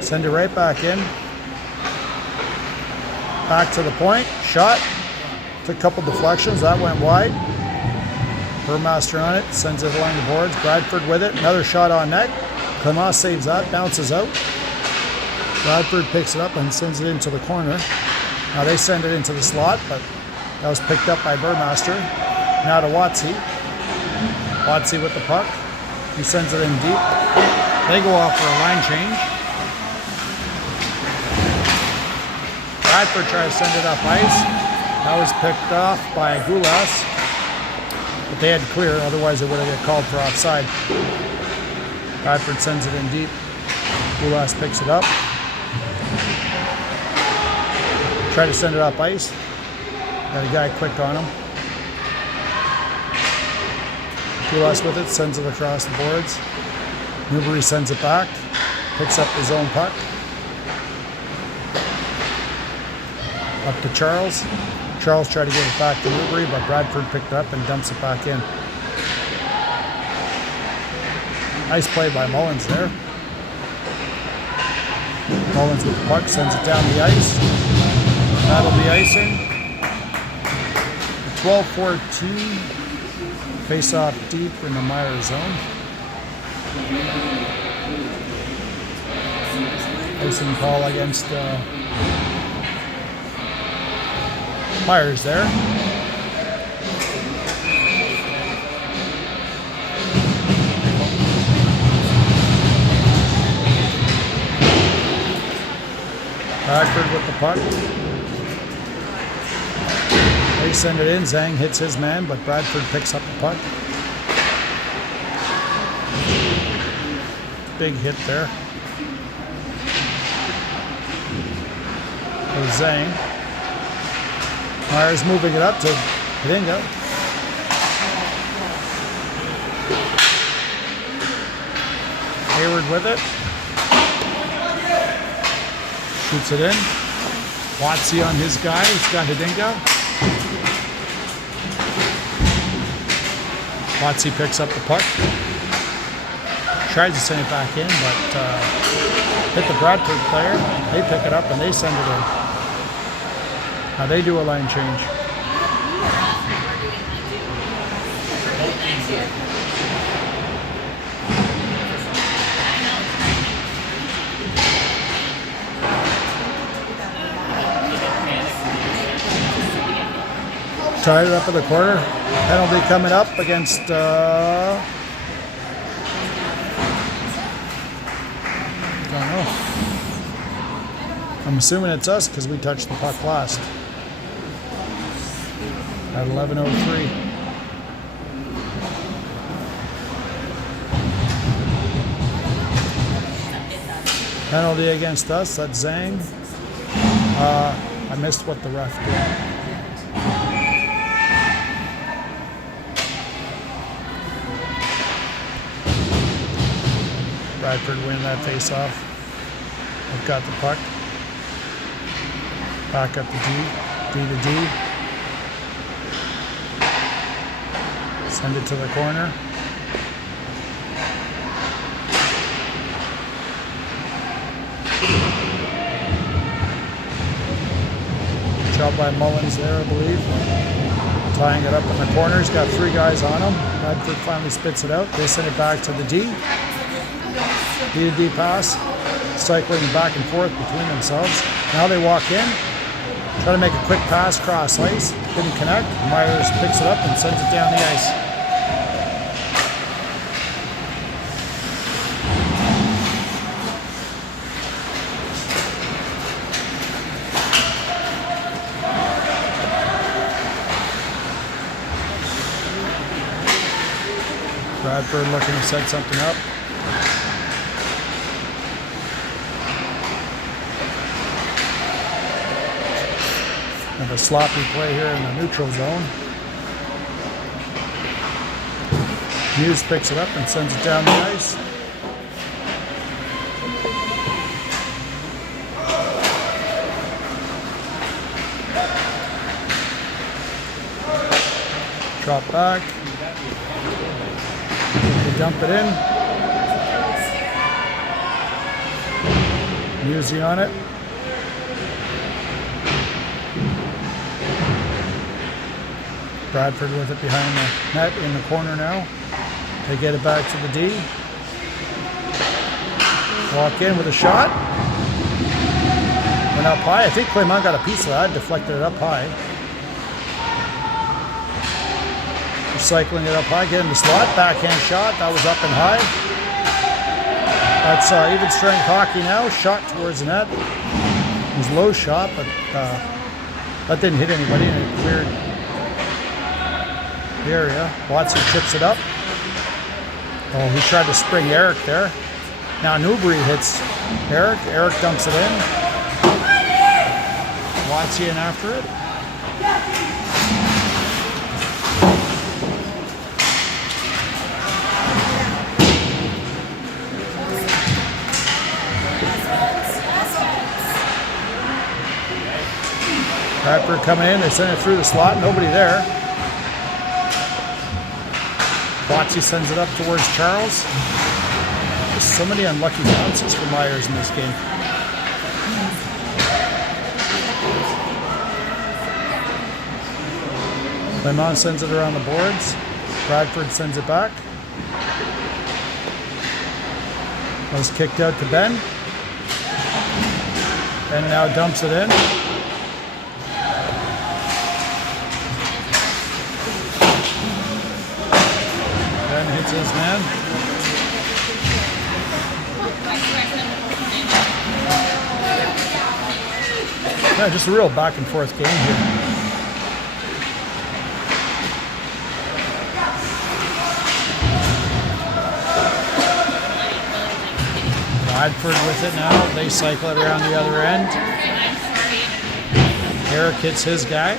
Send it right back in. Back to the point. Shot. Took a couple deflections. That went wide. Burmaster on it. Sends it along the boards. Bradford with it. Another shot on net. Clement saves that. Bounces out. Bradford picks it up and sends it into the corner. Now they send it into the slot, but that was picked up by Burmaster. Now to Watsy. Watsy with the puck. He sends it in deep. They go off for a line change. Bradford tries to send it up ice. That was picked off by Gulas. But they had to clear, otherwise they would have got called for offside. Bradford sends it in deep. Gulas picks it up. Try to send it up ice. Got a guy quick on him. Gulas with it, sends it across the boards. Newbury sends it back. Picks up his own puck. Up to Charles. Charles tried to get it back to Newbury, but Bradford picked it up and dumps it back in. Nice play by Mullins there. Mullins with the puck, sends it down the ice. That'll be icing. 12-14. Face off deep in the Myers zone. Icing call against Myers there. Bradford with the puck. They send it in. Zhang hits his man, but Bradford picks up the puck. Big hit there. There's Zhang. Myers moving it up to Dingo. Hayward with it. Shoots it in. Watsy on his guy. He's got Hidinga. Watsy picks up the puck. Tries to send it back in, but hit the Bradford player. They pick it up and they send it in. Now they do a line change. Tied it up in the corner. Penalty coming up against don't know. I'm assuming it's us because we touched the puck last. At 11:03. Penalty against us. That's Zhang. I missed what the ref did. Bradford winning that face-off. I've got the puck. Back up to D to D. Send it to the corner. Job by Mullins there, I believe. Tying it up in the corner. He's got 3 guys on him. Bradford finally spits it out. They send it back to the D. D to D pass, cycling back and forth between themselves. Now they walk in, try to make a quick pass cross ice. Didn't connect. Myers picks it up and sends it down the ice. Bradford looking to set something up. And a sloppy play here in the neutral zone. Hughes picks it up and sends it down the ice. Drop back. They dump it in. Musey on it. Bradford with it behind the net in the corner now. They get it back to the D. Walk in with a shot. Went up high. I think Clement got a piece of that, deflected it up high. Recycling it up high, getting the slot. Backhand shot. That was up and high. That's even strength hockey now. Shot towards the net. It was a low shot, but that didn't hit anybody and it cleared the area. Watson chips it up. Oh, he tried to spring Eric there. Now Newbury hits Eric. Eric dumps it in. Watson in after it. Bradford coming in. They send it through the slot. Nobody there. Watsy sends it up towards Charles. There's so many unlucky bounces for Myers in this game. Clement sends it around the boards. Bradford sends it back. That was kicked out to Ben. Ben now dumps it in. Hits his man. Yeah, just a real back and forth game here. Bradford with it now. They cycle it around the other end. Eric hits his guy.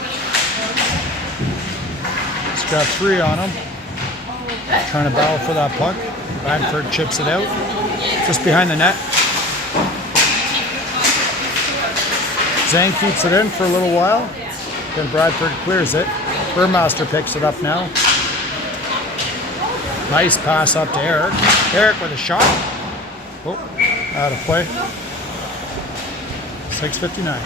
He's got 3 on him. Trying to battle for that puck. Bradford chips it out. Just behind the net. Zhang keeps it in for a little while. Then Bradford clears it. Burmaster picks it up now. Nice pass up to Eric. Eric with a shot. Oh, out of play. 6:59.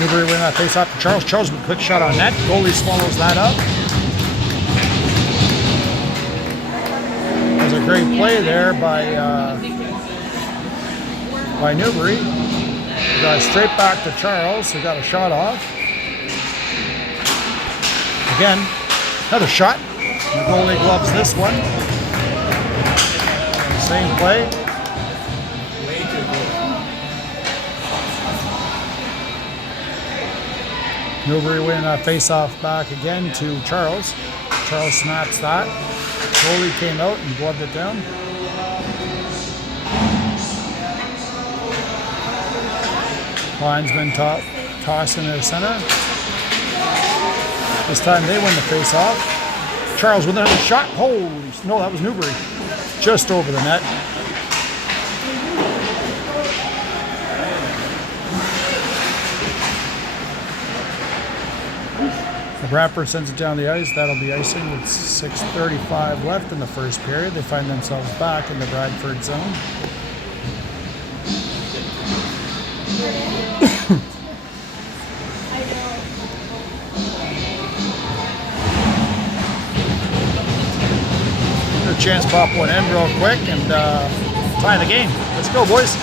Newbury winning that face off to Charles. Charles with a quick shot on net. Goalie swallows that up. There's a great play there by Newbury. Got it straight back to Charles, who got a shot off. Again, another shot. The goalie gloves this one. Same play. Newbury winning that face-off back again to Charles. Charles snaps that. Goalie came out and gloved it down. Linesman tossing to the center. This time they win the face-off. Charles with another shot. Holy, no, that was Newbury. Just over the net. Bradford sends it down the ice. That'll be icing with 6:35 left in the first period. They find themselves back in the Bradford zone. Good chance to pop one in real quick and tie the game. Let's go, boys.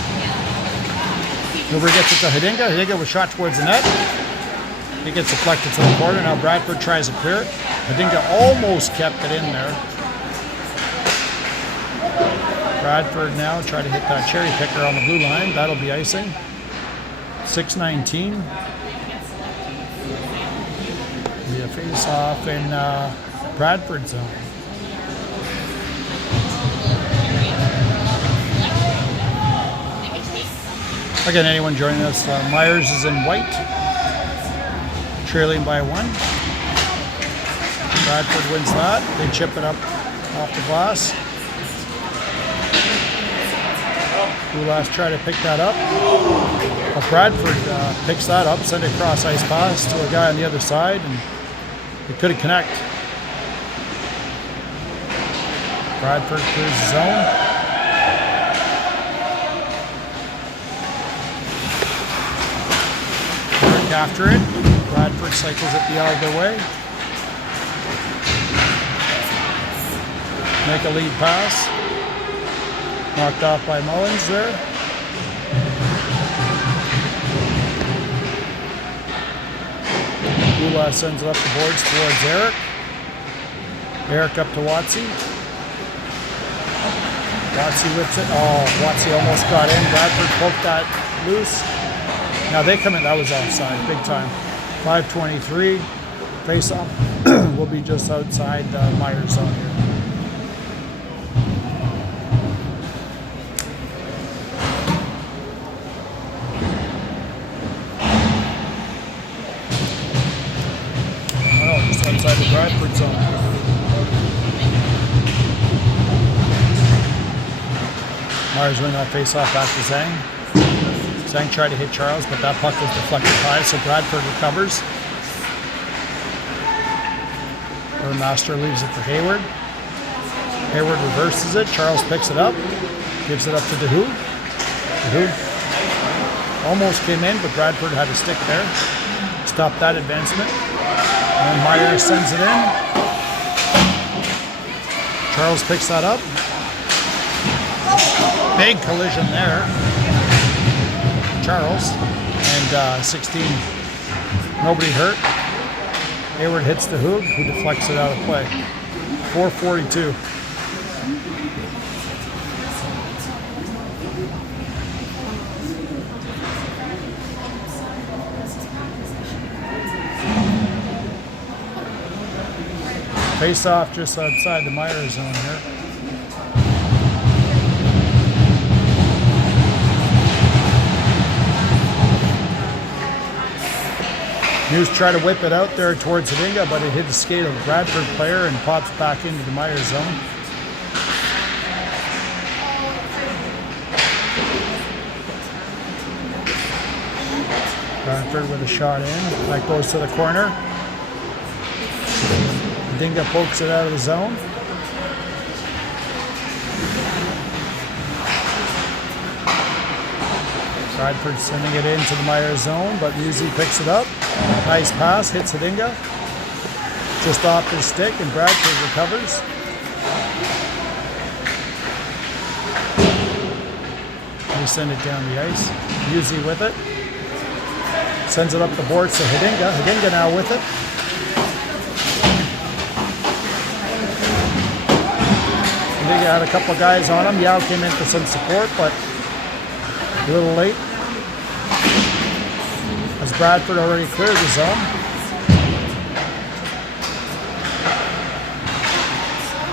Newbury gets it to Hidinga. Hidinga was shot towards the net. He gets deflected to the corner. Now Bradford tries to clear it. Hidinga almost kept it in there. Bradford now try to hit that cherry picker on the blue line. That'll be icing. 6:19. Be a face-off in Bradford zone. Again, anyone joining us, Myers is in white. Trailing by 1. Bradford wins that. They chip it up off the glass. Ulas try to pick that up. But Bradford picks that up, send it across ice pass to a guy on the other side, and it couldn't connect. Bradford clears the zone. Eric after it. Bradford cycles it the other way. Make a lead pass. Knocked off by Mullins there. Ulas sends it up the boards towards Eric. Eric up to Watsy. Watsy whips it. Oh, Watsy almost got in. Bradford poked that loose. Now they come in. That was offside, big time. 5:23. Face-off will be just outside Myers zone here. Oh, just outside the Bradford zone. Myers winning that face-off back to Zhang. Zhang tried to hit Charles, but that puck was deflected high, so Bradford recovers. Master leaves it for Hayward. Hayward reverses it. Charles picks it up. Gives it up to DeHood. DeHood almost came in, but Bradford had a stick there. stop that advancement. And Myers sends it in. Charles picks that up. Big collision there. Charles and 16. Nobody hurt. Hayward hits the Hoog, who deflects it out of play. 4:42. Face off just outside the Myers zone here. Hughes tried to whip it out there towards Hidinga, but it hit the skate of the Bradford player and pops back into the Myers zone. Bradford with a shot in. That goes to the corner. Hidinga pokes it out of the zone. Bradford sending it into the Myers zone, but Musi picks it up. Nice pass, hits Hidinga. Just off his stick, and Bradford recovers. They send it down the ice. Musi with it. Sends it up the boards to Hidinga. Hidinga now with it. Hidinga had a couple of guys on him. Yao came in for some support, but a little late. As Bradford already cleared the zone.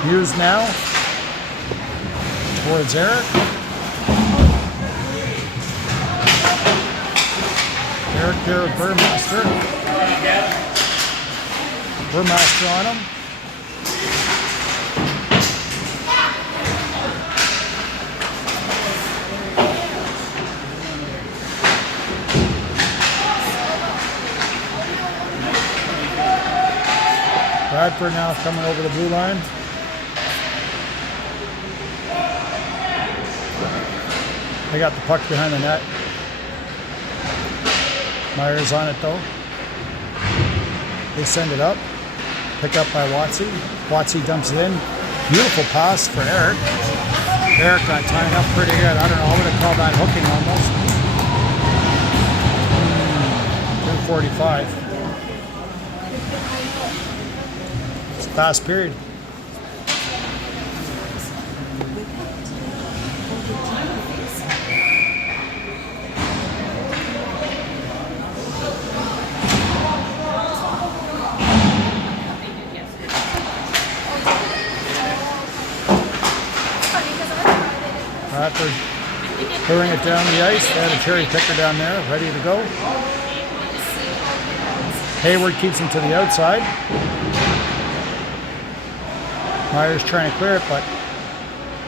Hughes now towards Eric. Eric there with Burmaster. Burmaster on him. Bradford now coming over the blue line. They got the puck behind the net. Myers on it though. They send it up. Pick up by Watsy. Watsy dumps it in. Beautiful pass for Eric. Eric got tied up pretty good. I don't know, I would have called that hooking almost. 2:45. Fast period. Bradford clearing it down the ice. They had a cherry picker down there, ready to go. Hayward keeps him to the outside. Myers trying to clear it, but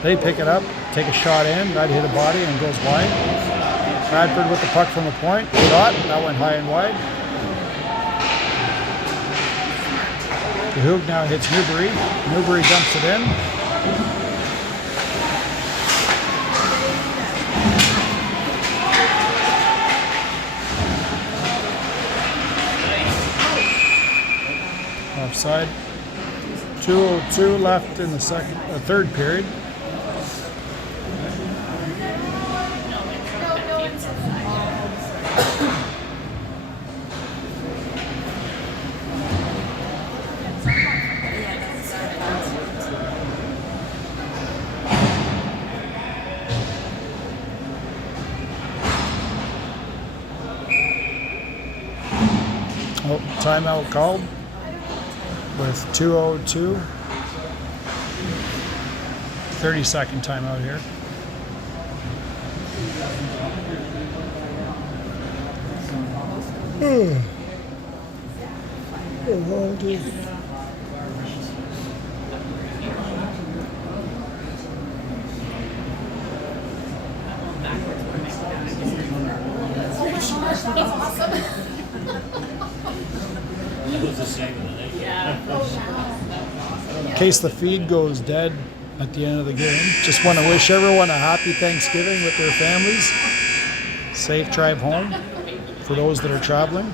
they pick it up, take a shot in, that hit a body and goes wide. Bradford with the puck from the point, shot, that went high and wide. The Hoog now hits Newbury. Newbury dumps it in. Offside. 2:02 left in the third period. Oh, timeout called with 2:02. 30-second timeout here. In case the feed goes dead at the end of the game, just want to wish everyone a happy Thanksgiving with their families. Safe drive home for those that are traveling.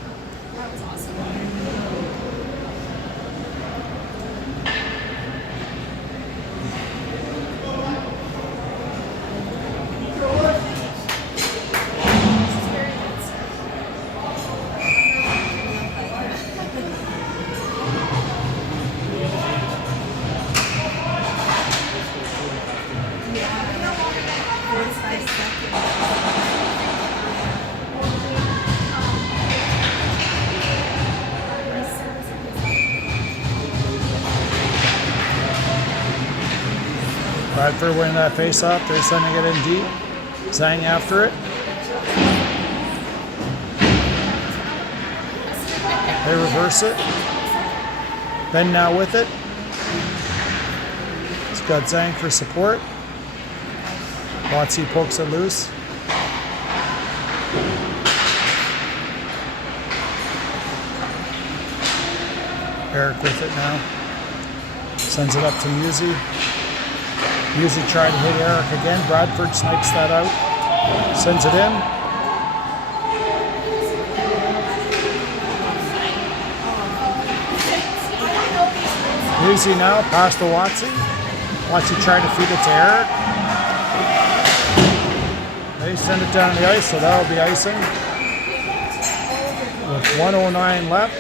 Bradford winning that face-off. They're sending it in deep. Zhang after it. They reverse it. Ben now with it. He's got Zhang for support. Watsy pokes it loose. Eric with it now. Sends it up to Musi. Musi tried to hit Eric again. Bradford snipes that out. Sends it in. Musi now past to Watsy. Watsy tried to feed it to Eric. They send it down the ice, so that'll be icing. With 1:09 left.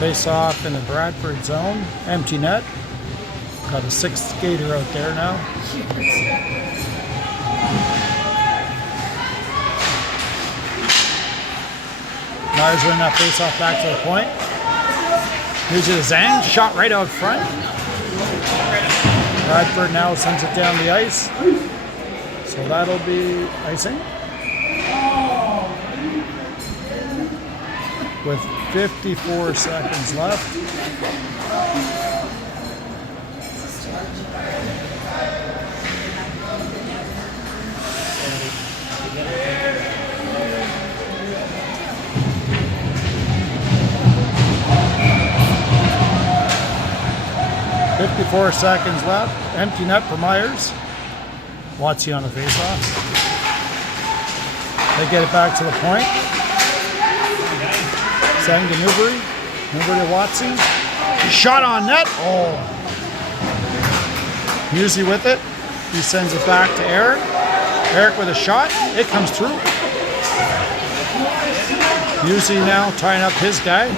Face off in the Bradford zone. Empty net. Got a sixth skater out there now. Myers winning that face off back to the point. Here's the Zhang. Shot right out front. Bradford now sends it down the ice. So that'll be icing. With 54 seconds left. Empty net for Myers. Watsy on the faceoff. They get it back to the point. Zhang to Newbury. Newbury to Watsy. Shot on net. Oh. Musi with it. He sends it back to Eric. Eric with a shot. It comes through. Musi now tying up his guy.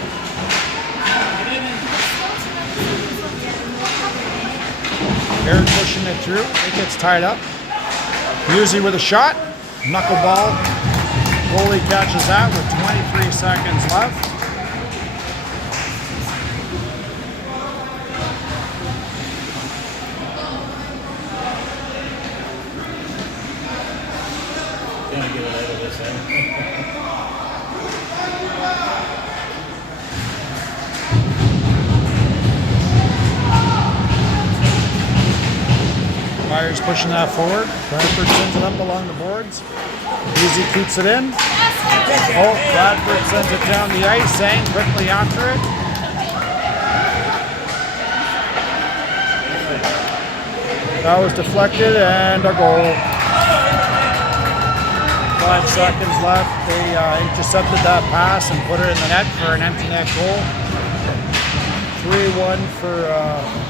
Eric pushing it through. It gets tied up. Musi with a shot. Knuckleball. Goalie catches that with 23 seconds left. Gonna get it out of this, eh? Myers pushing that forward. Bradford sends it up along the boards. Easy keeps it in. Oh, Bradford sends it down the ice. Zhang quickly after it. That was deflected and a goal. 5 seconds left. They intercepted that pass and put it in the net for an empty net goal. 3-1 for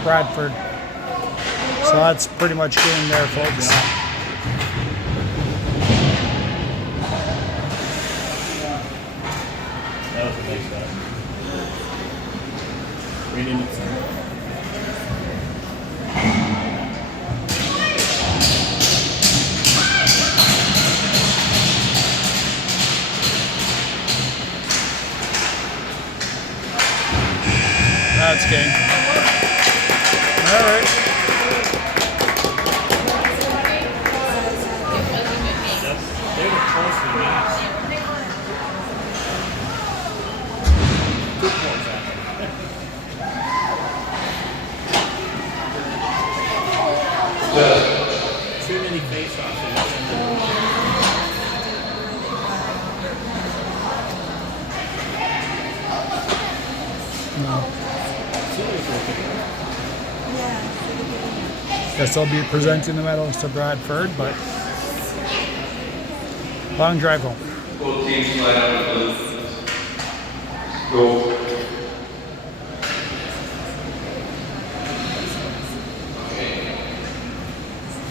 Bradford. So that's pretty much game there, folks. That was a nice shot. Reading it. That's game. All right. They were close to me. Good points, too many face-offs. No. Guess I'll be presenting the medals to Bradford, but long drive home. Both teams slide out of the blue. Go. Okay.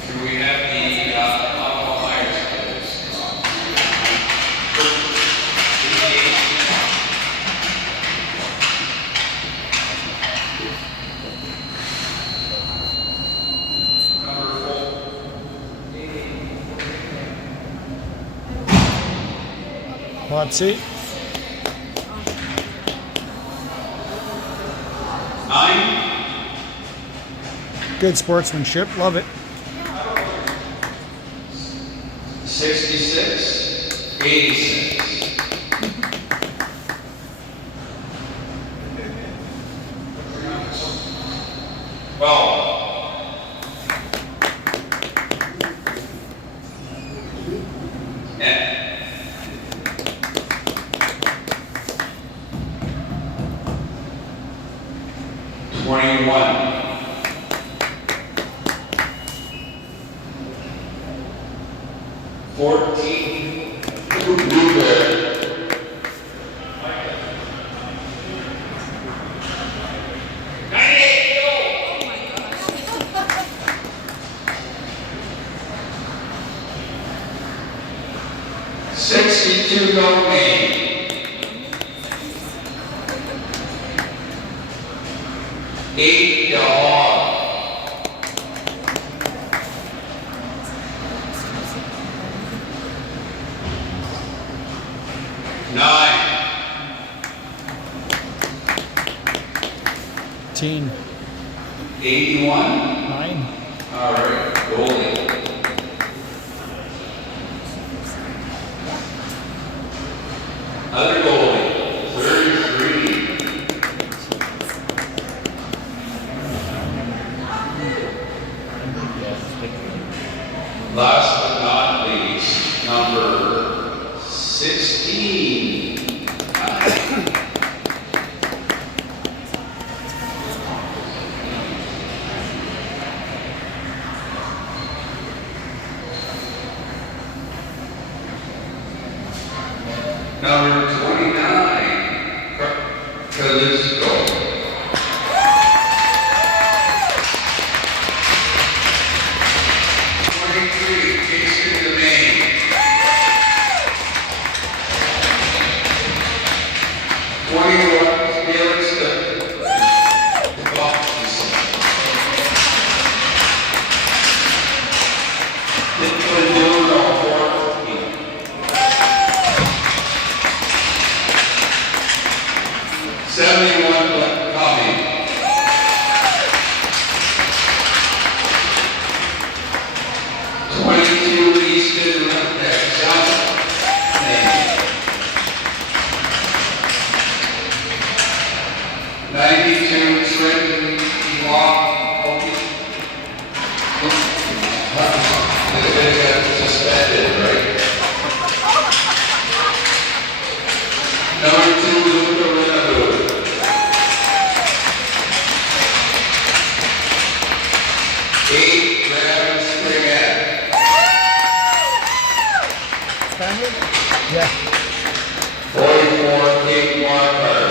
Do we have the alcohol Myers players? Watsy. 9, Good sportsmanship. Love it. 66, 86. 12, 10, 21, 14, Blueberry. 62 no name. 8 dog. 9. 18. 81. 9. All right, goalie. Other goalie, 33. Last but not least, number 16. Number 29, Callisto. 23, Jason Domain. 21, Felix the Box. 71 coming. 22 Easton Johnson. 92 Trenton Walk. They got suspended, right? Number 2 Luca Renabou. 8 Travis Springett. Yeah. 44 Kate Walker.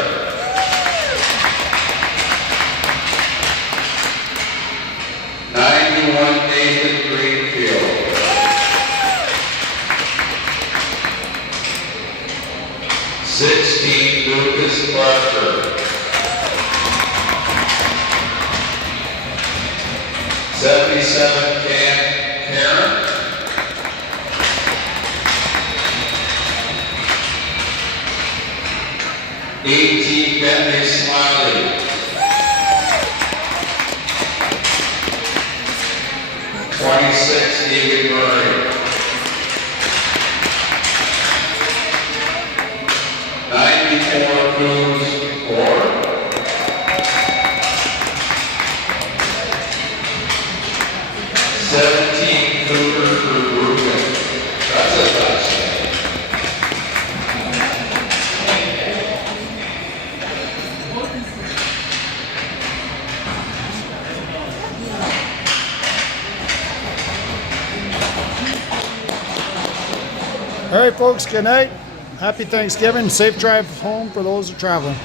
91 Nathan Greenfield. 16 Lucas Barker. 77 Cam Karen. 18 Bentley Smiley. 26 David Murray. 94 Cruz 4. 17 Cooper for Brooklyn. That's a touchdown. All right, folks, good night. Happy Thanksgiving. Safe drive home for those who are traveling.